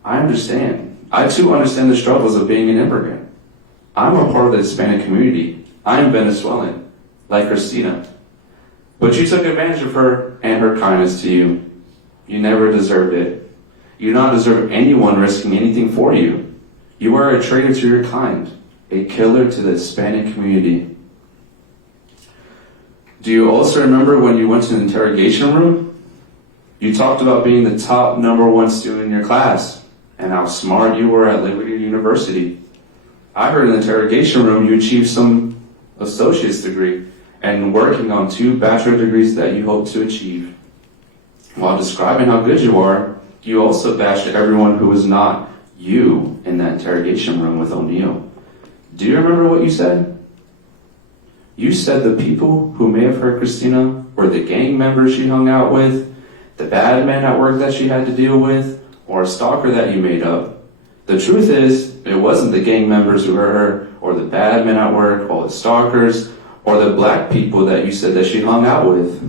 I understand. I too understand the struggles of being an immigrant. I'm a part of the Hispanic community. I'm Venezuelan, like Christina. But you took advantage of her and her kindness to you. You never deserved it. You do not deserve anyone risking anything for you. You are a traitor to your kind, a killer to the Hispanic community. Do you also remember when you went to an interrogation room? You talked about being the top #1 student in your class and how smart you were at Liberty University. I heard in the interrogation room you achieved some associate's degree and working on 2 bachelor degrees that you hope to achieve. While describing how good you are, you also bashed everyone who was not you in that interrogation room with O'Neill. Do you remember what you said? You said the people who may have hurt Christina were the gang members she hung out with, the bad men at work that she had to deal with, or a stalker that you made up. The truth is, it wasn't the gang members who hurt her, or the bad men at work, or the stalkers, or the black people that you said that she hung out with.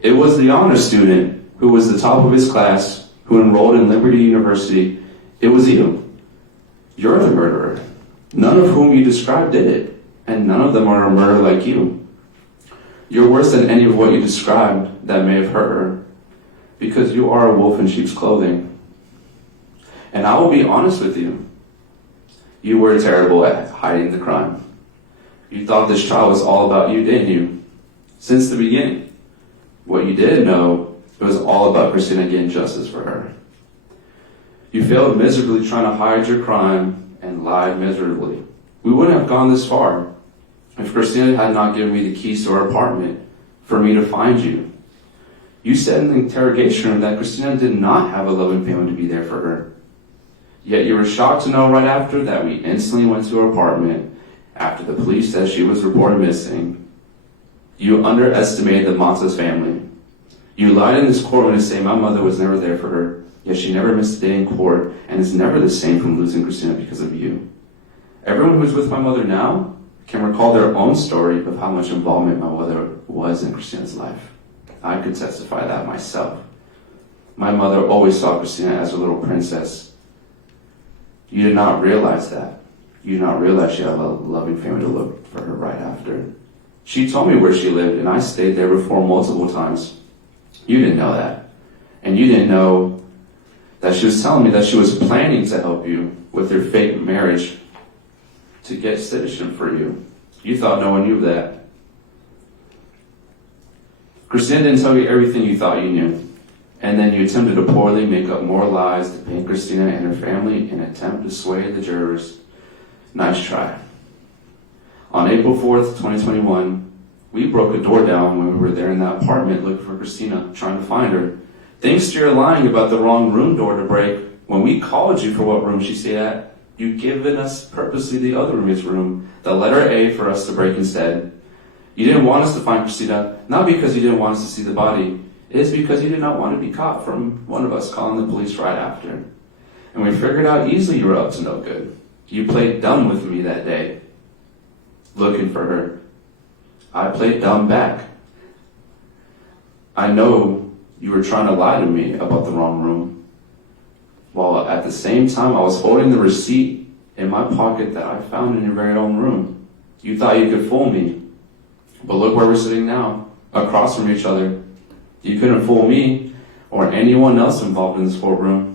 It was the honor student who was the top of his class, who enrolled in Liberty University. It was you. You're the murderer. None of whom you described did it, and none of them are a murderer like you. You're worse than any of what you described that may have hurt her, because you are a wolf in sheep's clothing. And I will be honest with you. You were terrible at hiding the crime. You thought this trial was all about you, didn't you? Since the beginning. What you didn't know, it was all about Christina getting justice for her. You failed miserably trying to hide your crime and lied miserably. We wouldn't have gone this far if Christina had not given me the keys to her apartment for me to find you. You said in the interrogation room that Christina did not have a loving family to be there for her. Yet you were shocked to know right after that we instantly went to her apartment after the police said she was reported missing. You underestimated the Matos family. You lied in this courtroom to say my mother was never there for her, yet she never missed a day in court and is never the same from losing Christina because of you. Everyone who's with my mother now can recall their own story of how much involvement my mother was in Christina's life. I could testify that myself. My mother always saw Christina as a little princess. You did not realize that. You did not realize she had a loving family to look for her right after. She told me where she lived, and I stayed there before multiple times. You didn't know that. And you didn't know that she was telling me that she was planning to help you with your fake marriage to get citizenship for you. You thought no one knew that. Christina didn't tell you everything you thought you knew. And then you attempted to poorly make up more lies to paint Christina and her family in an attempt to sway the jurors. Nice try. On April 4th, 2021, we broke a door down when we were there in that apartment looking for Christina, trying to find her. Thanks to your lying about the wrong room door to break, when we called you for what room she stayed at, you'd given us purposely the other roommate's room, the letter A, for us to break instead. You didn't want us to find Christina, not because you didn't want us to see the body. It is because you did not want to be caught from one of us calling the police right after. And we figured out easily you were up to no good. You played dumb with me that day, looking for her. I played dumb back. I know you were trying to lie to me about the wrong room, while at the same time I was holding the receipt in my pocket that I found in your very own room. You thought you could fool me, but look where we're sitting now, across from each other. You couldn't fool me or anyone else involved in this courtroom.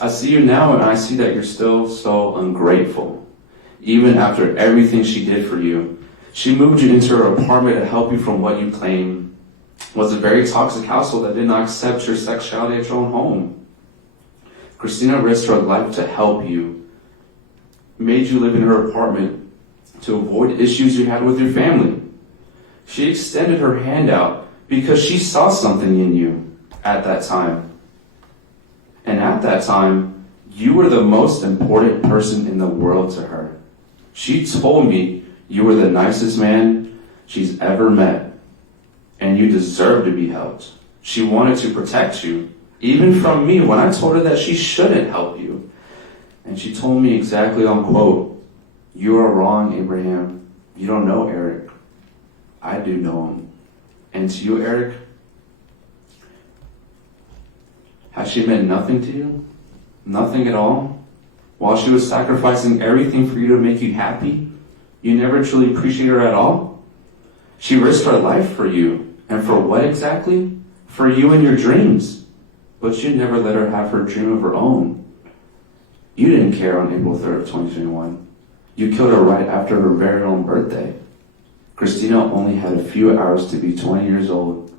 I see you now and I see that you're still so ungrateful. Even after everything she did for you, she moved you into her apartment to help you from what you claim was a very toxic household that did not accept your sexuality at your own home. Christina risked her life to help you, made you live in her apartment to avoid issues you had with your family. She extended her hand out because she saw something in you at that time. And at that time, you were the most important person in the world to her. She told me you were the nicest man she's ever met, and you deserve to be helped. She wanted to protect you, even from me, when I told her that she shouldn't help you. And she told me exactly on quote, "You are wrong, Abraham. You don't know Eric. I do know him." And to you, Eric, has she meant nothing to you? Nothing at all? While she was sacrificing everything for you to make you happy, you never truly appreciated her at all? She risked her life for you. And for what exactly? For you and your dreams. But you never let her have her dream of her own. You didn't care on April 3rd of 2021. You killed her right after her very own birthday. Christina only had a few hours to be 20 years old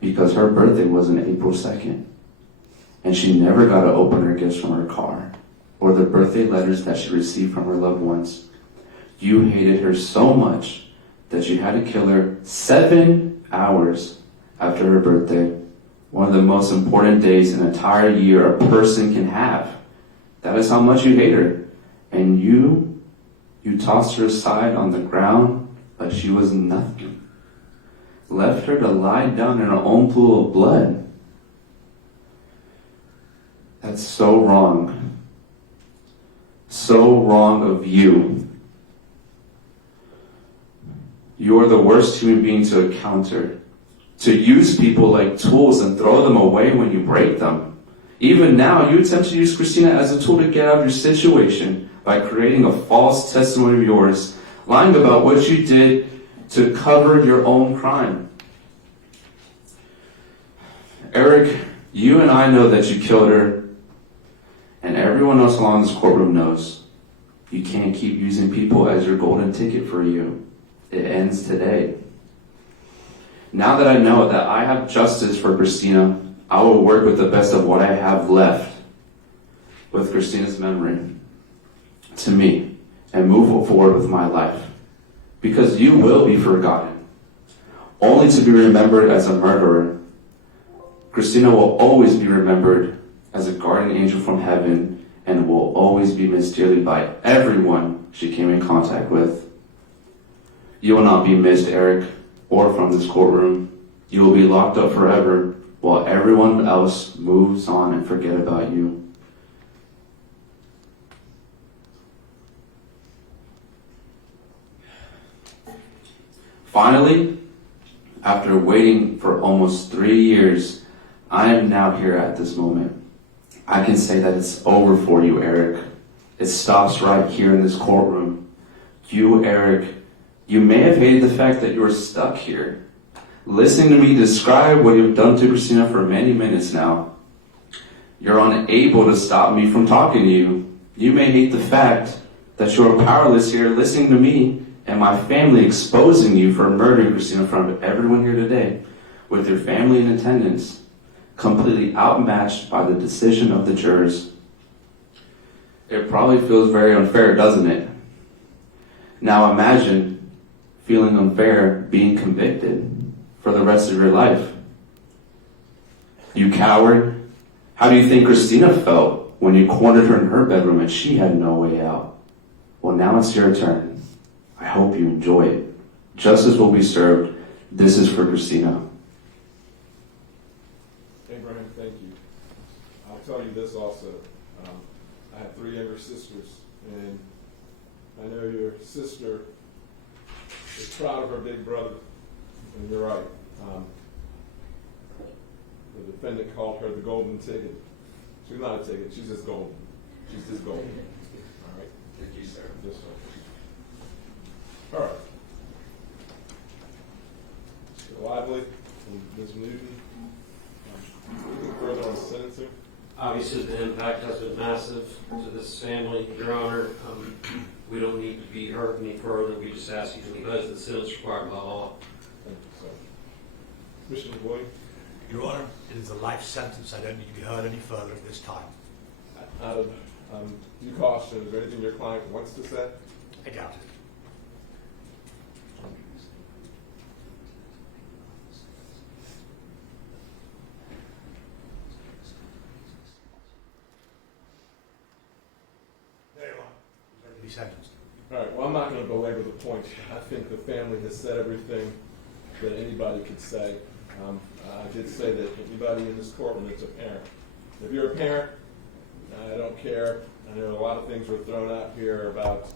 because her birthday was on April 2nd. And she never got to open her gifts from her car or the birthday letters that she received from her loved ones. You hated her so much that you had to kill her 7 hours after her birthday, one of the most important days in an entire year a person can have. That is how much you hate her. And you tossed her aside on the ground like she was nothing. Left her to lie down in her own pool of blood. That's so wrong. So wrong of you. You're the worst human being to encounter. To use people like tools and throw them away when you break them. Even now, you attempt to use Christina as a tool to get out of your situation by creating a false testimony of yours, lying about what you did to cover your own crime. Erick, you and I know that you killed her, and everyone else along this courtroom knows. You can't keep using people as your golden ticket for you. It ends today. Now that I know that I have justice for Christina, I will work with the best of what I have left with Christina's memory to me and move forward with my life. Because you will be forgotten, only to be remembered as a murderer. Christina will always be remembered as a guardian angel from heaven and will always be missed dearly by everyone she came in contact with. You will not be missed, Erick, or from this courtroom. You will be locked up forever while everyone else moves on and forget about you. Finally, after waiting for almost 3 years, I am now here at this moment. I can say that it's over for you, Erick. It stops right here in this courtroom. You, Erick, you may have hated the fact that you were stuck here, listening to me describe what you've done to Christina for many minutes now. You're unable to stop me from talking to you. You may hate the fact that you're powerless here listening to me and my family exposing you for murdering Christina in front of everyone here today, with your family in attendance, completely outmatched by the decision of the jurors. It probably feels very unfair, doesn't it? Now imagine feeling unfair being convicted for the rest of your life. You coward. How do you think Christina felt when you cornered her in her bedroom and she had no way out? Well, now it's your turn. I hope you enjoy it. Justice will be served. This is for Christina. Abraham, thank you. I'll tell you this also. I have 3 younger sisters, and I know your sister is proud of her big brother, and you're right. The defendant called her the golden ticket. She's not a ticket, she's just golden. She's just golden. All right? Thank you, sir. Yes, sir. All right. Mr. Lively and Ms. Newton. Anything further on sentencing? Obviously, the impact has been massive to this family, Your Honor. We don't need to be hurt any further. We just ask you to impose the sentence required by law. Thank you, sir. Commissioner Williams? Your Honor, it is a life sentence. I don't need to be heard any further at this time. Out of due caution, is there anything your client wants to say? I doubt it. There you are. He's ready to be sentenced. All right, well, I'm not going to belabor the point. I think the family has said everything that anybody could say. I did say that anybody in this courtroom is a parent. If you're a parent, I don't care. I know a lot of things were thrown out here about,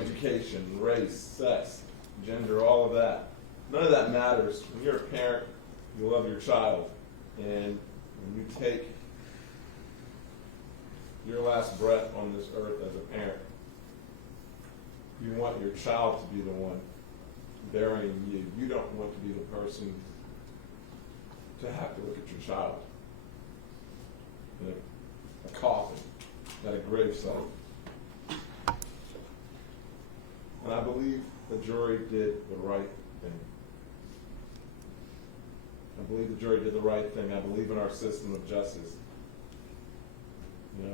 education, race, sex, gender, all of that. None of that matters. When you're a parent, you love your child. And when you take your last breath on this earth as a parent, you want your child to be the one burying you. You don't want to be the person to have to look at your child in a coffin at a gravesite. And I believe the jury did the right thing. I believe the jury did the right thing. I believe in our system of justice.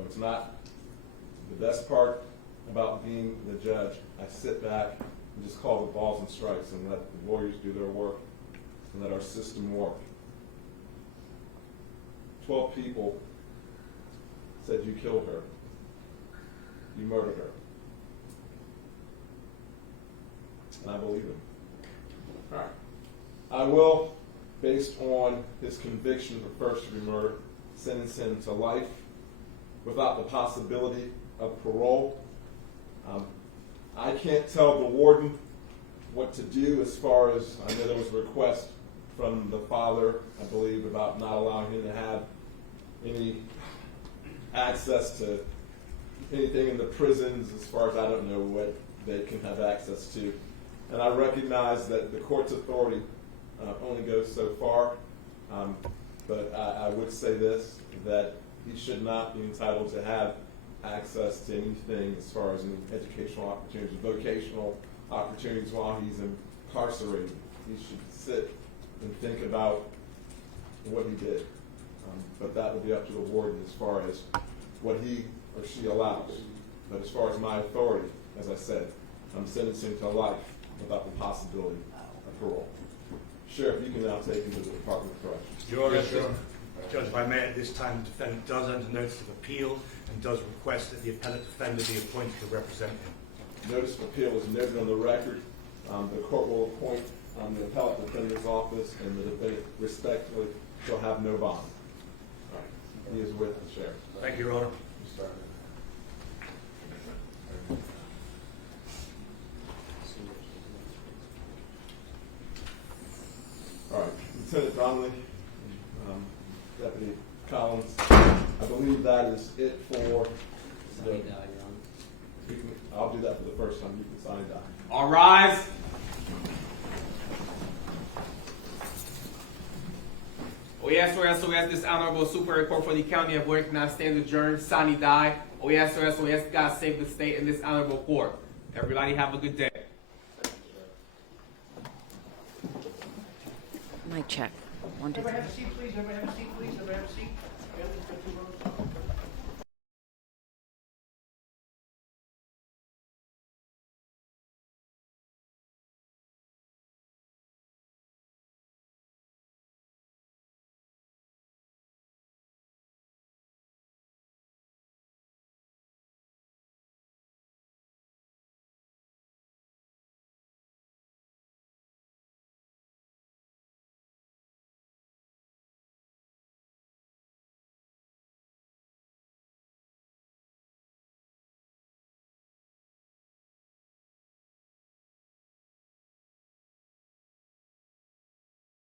It's not the best part about being the judge. I sit back and just call the balls and strikes and let the lawyers do their work and let our system work. 12 people said you killed her. You murdered her. And I believe it. All right. I will, based on his conviction for first-degree murder, sentence him to life without the possibility of parole. I can't tell the warden what to do as far as, I know there was a request from the father, I believe, about not allowing him to have any access to anything in the prisons, as far as I don't know what they can have access to. And I recognize that the court's authority only goes so far, but I would say this, that he should not be entitled to have access to anything as far as any educational opportunities, vocational opportunities while he's incarcerated. He should sit and think about what he did. But that would be up to the warden as far as what he or she allows. But as far as my authority, as I said, I'm sentencing to life without the possibility of parole. Sheriff, you can now take him to the Department of Corrections. Your Honor, Judge, if I may, at this time, the defendant does enter notice of appeal and does request that the appellate defender be appointed to represent him. Notice of appeal is noted on the record. The court will appoint the appellate defender's office, and the defendant respectively shall have no bond. All right. He is with the sheriff. Thank you, Your Honor. All right, Lieutenant Donnelly, Deputy Collins, I believe that is it for the, I'll do that for the first time. You can sign and die. All rise. Oh yes, this Honorable Superior Court for the County of Warwick now stands adjourned. Sani die. Oh yes, God save the state and this Honorable Court. Everybody have a good day. Mic check. 1, 2, 3. Everybody have a seat, please. Everybody have a seat, please. Everybody have a seat.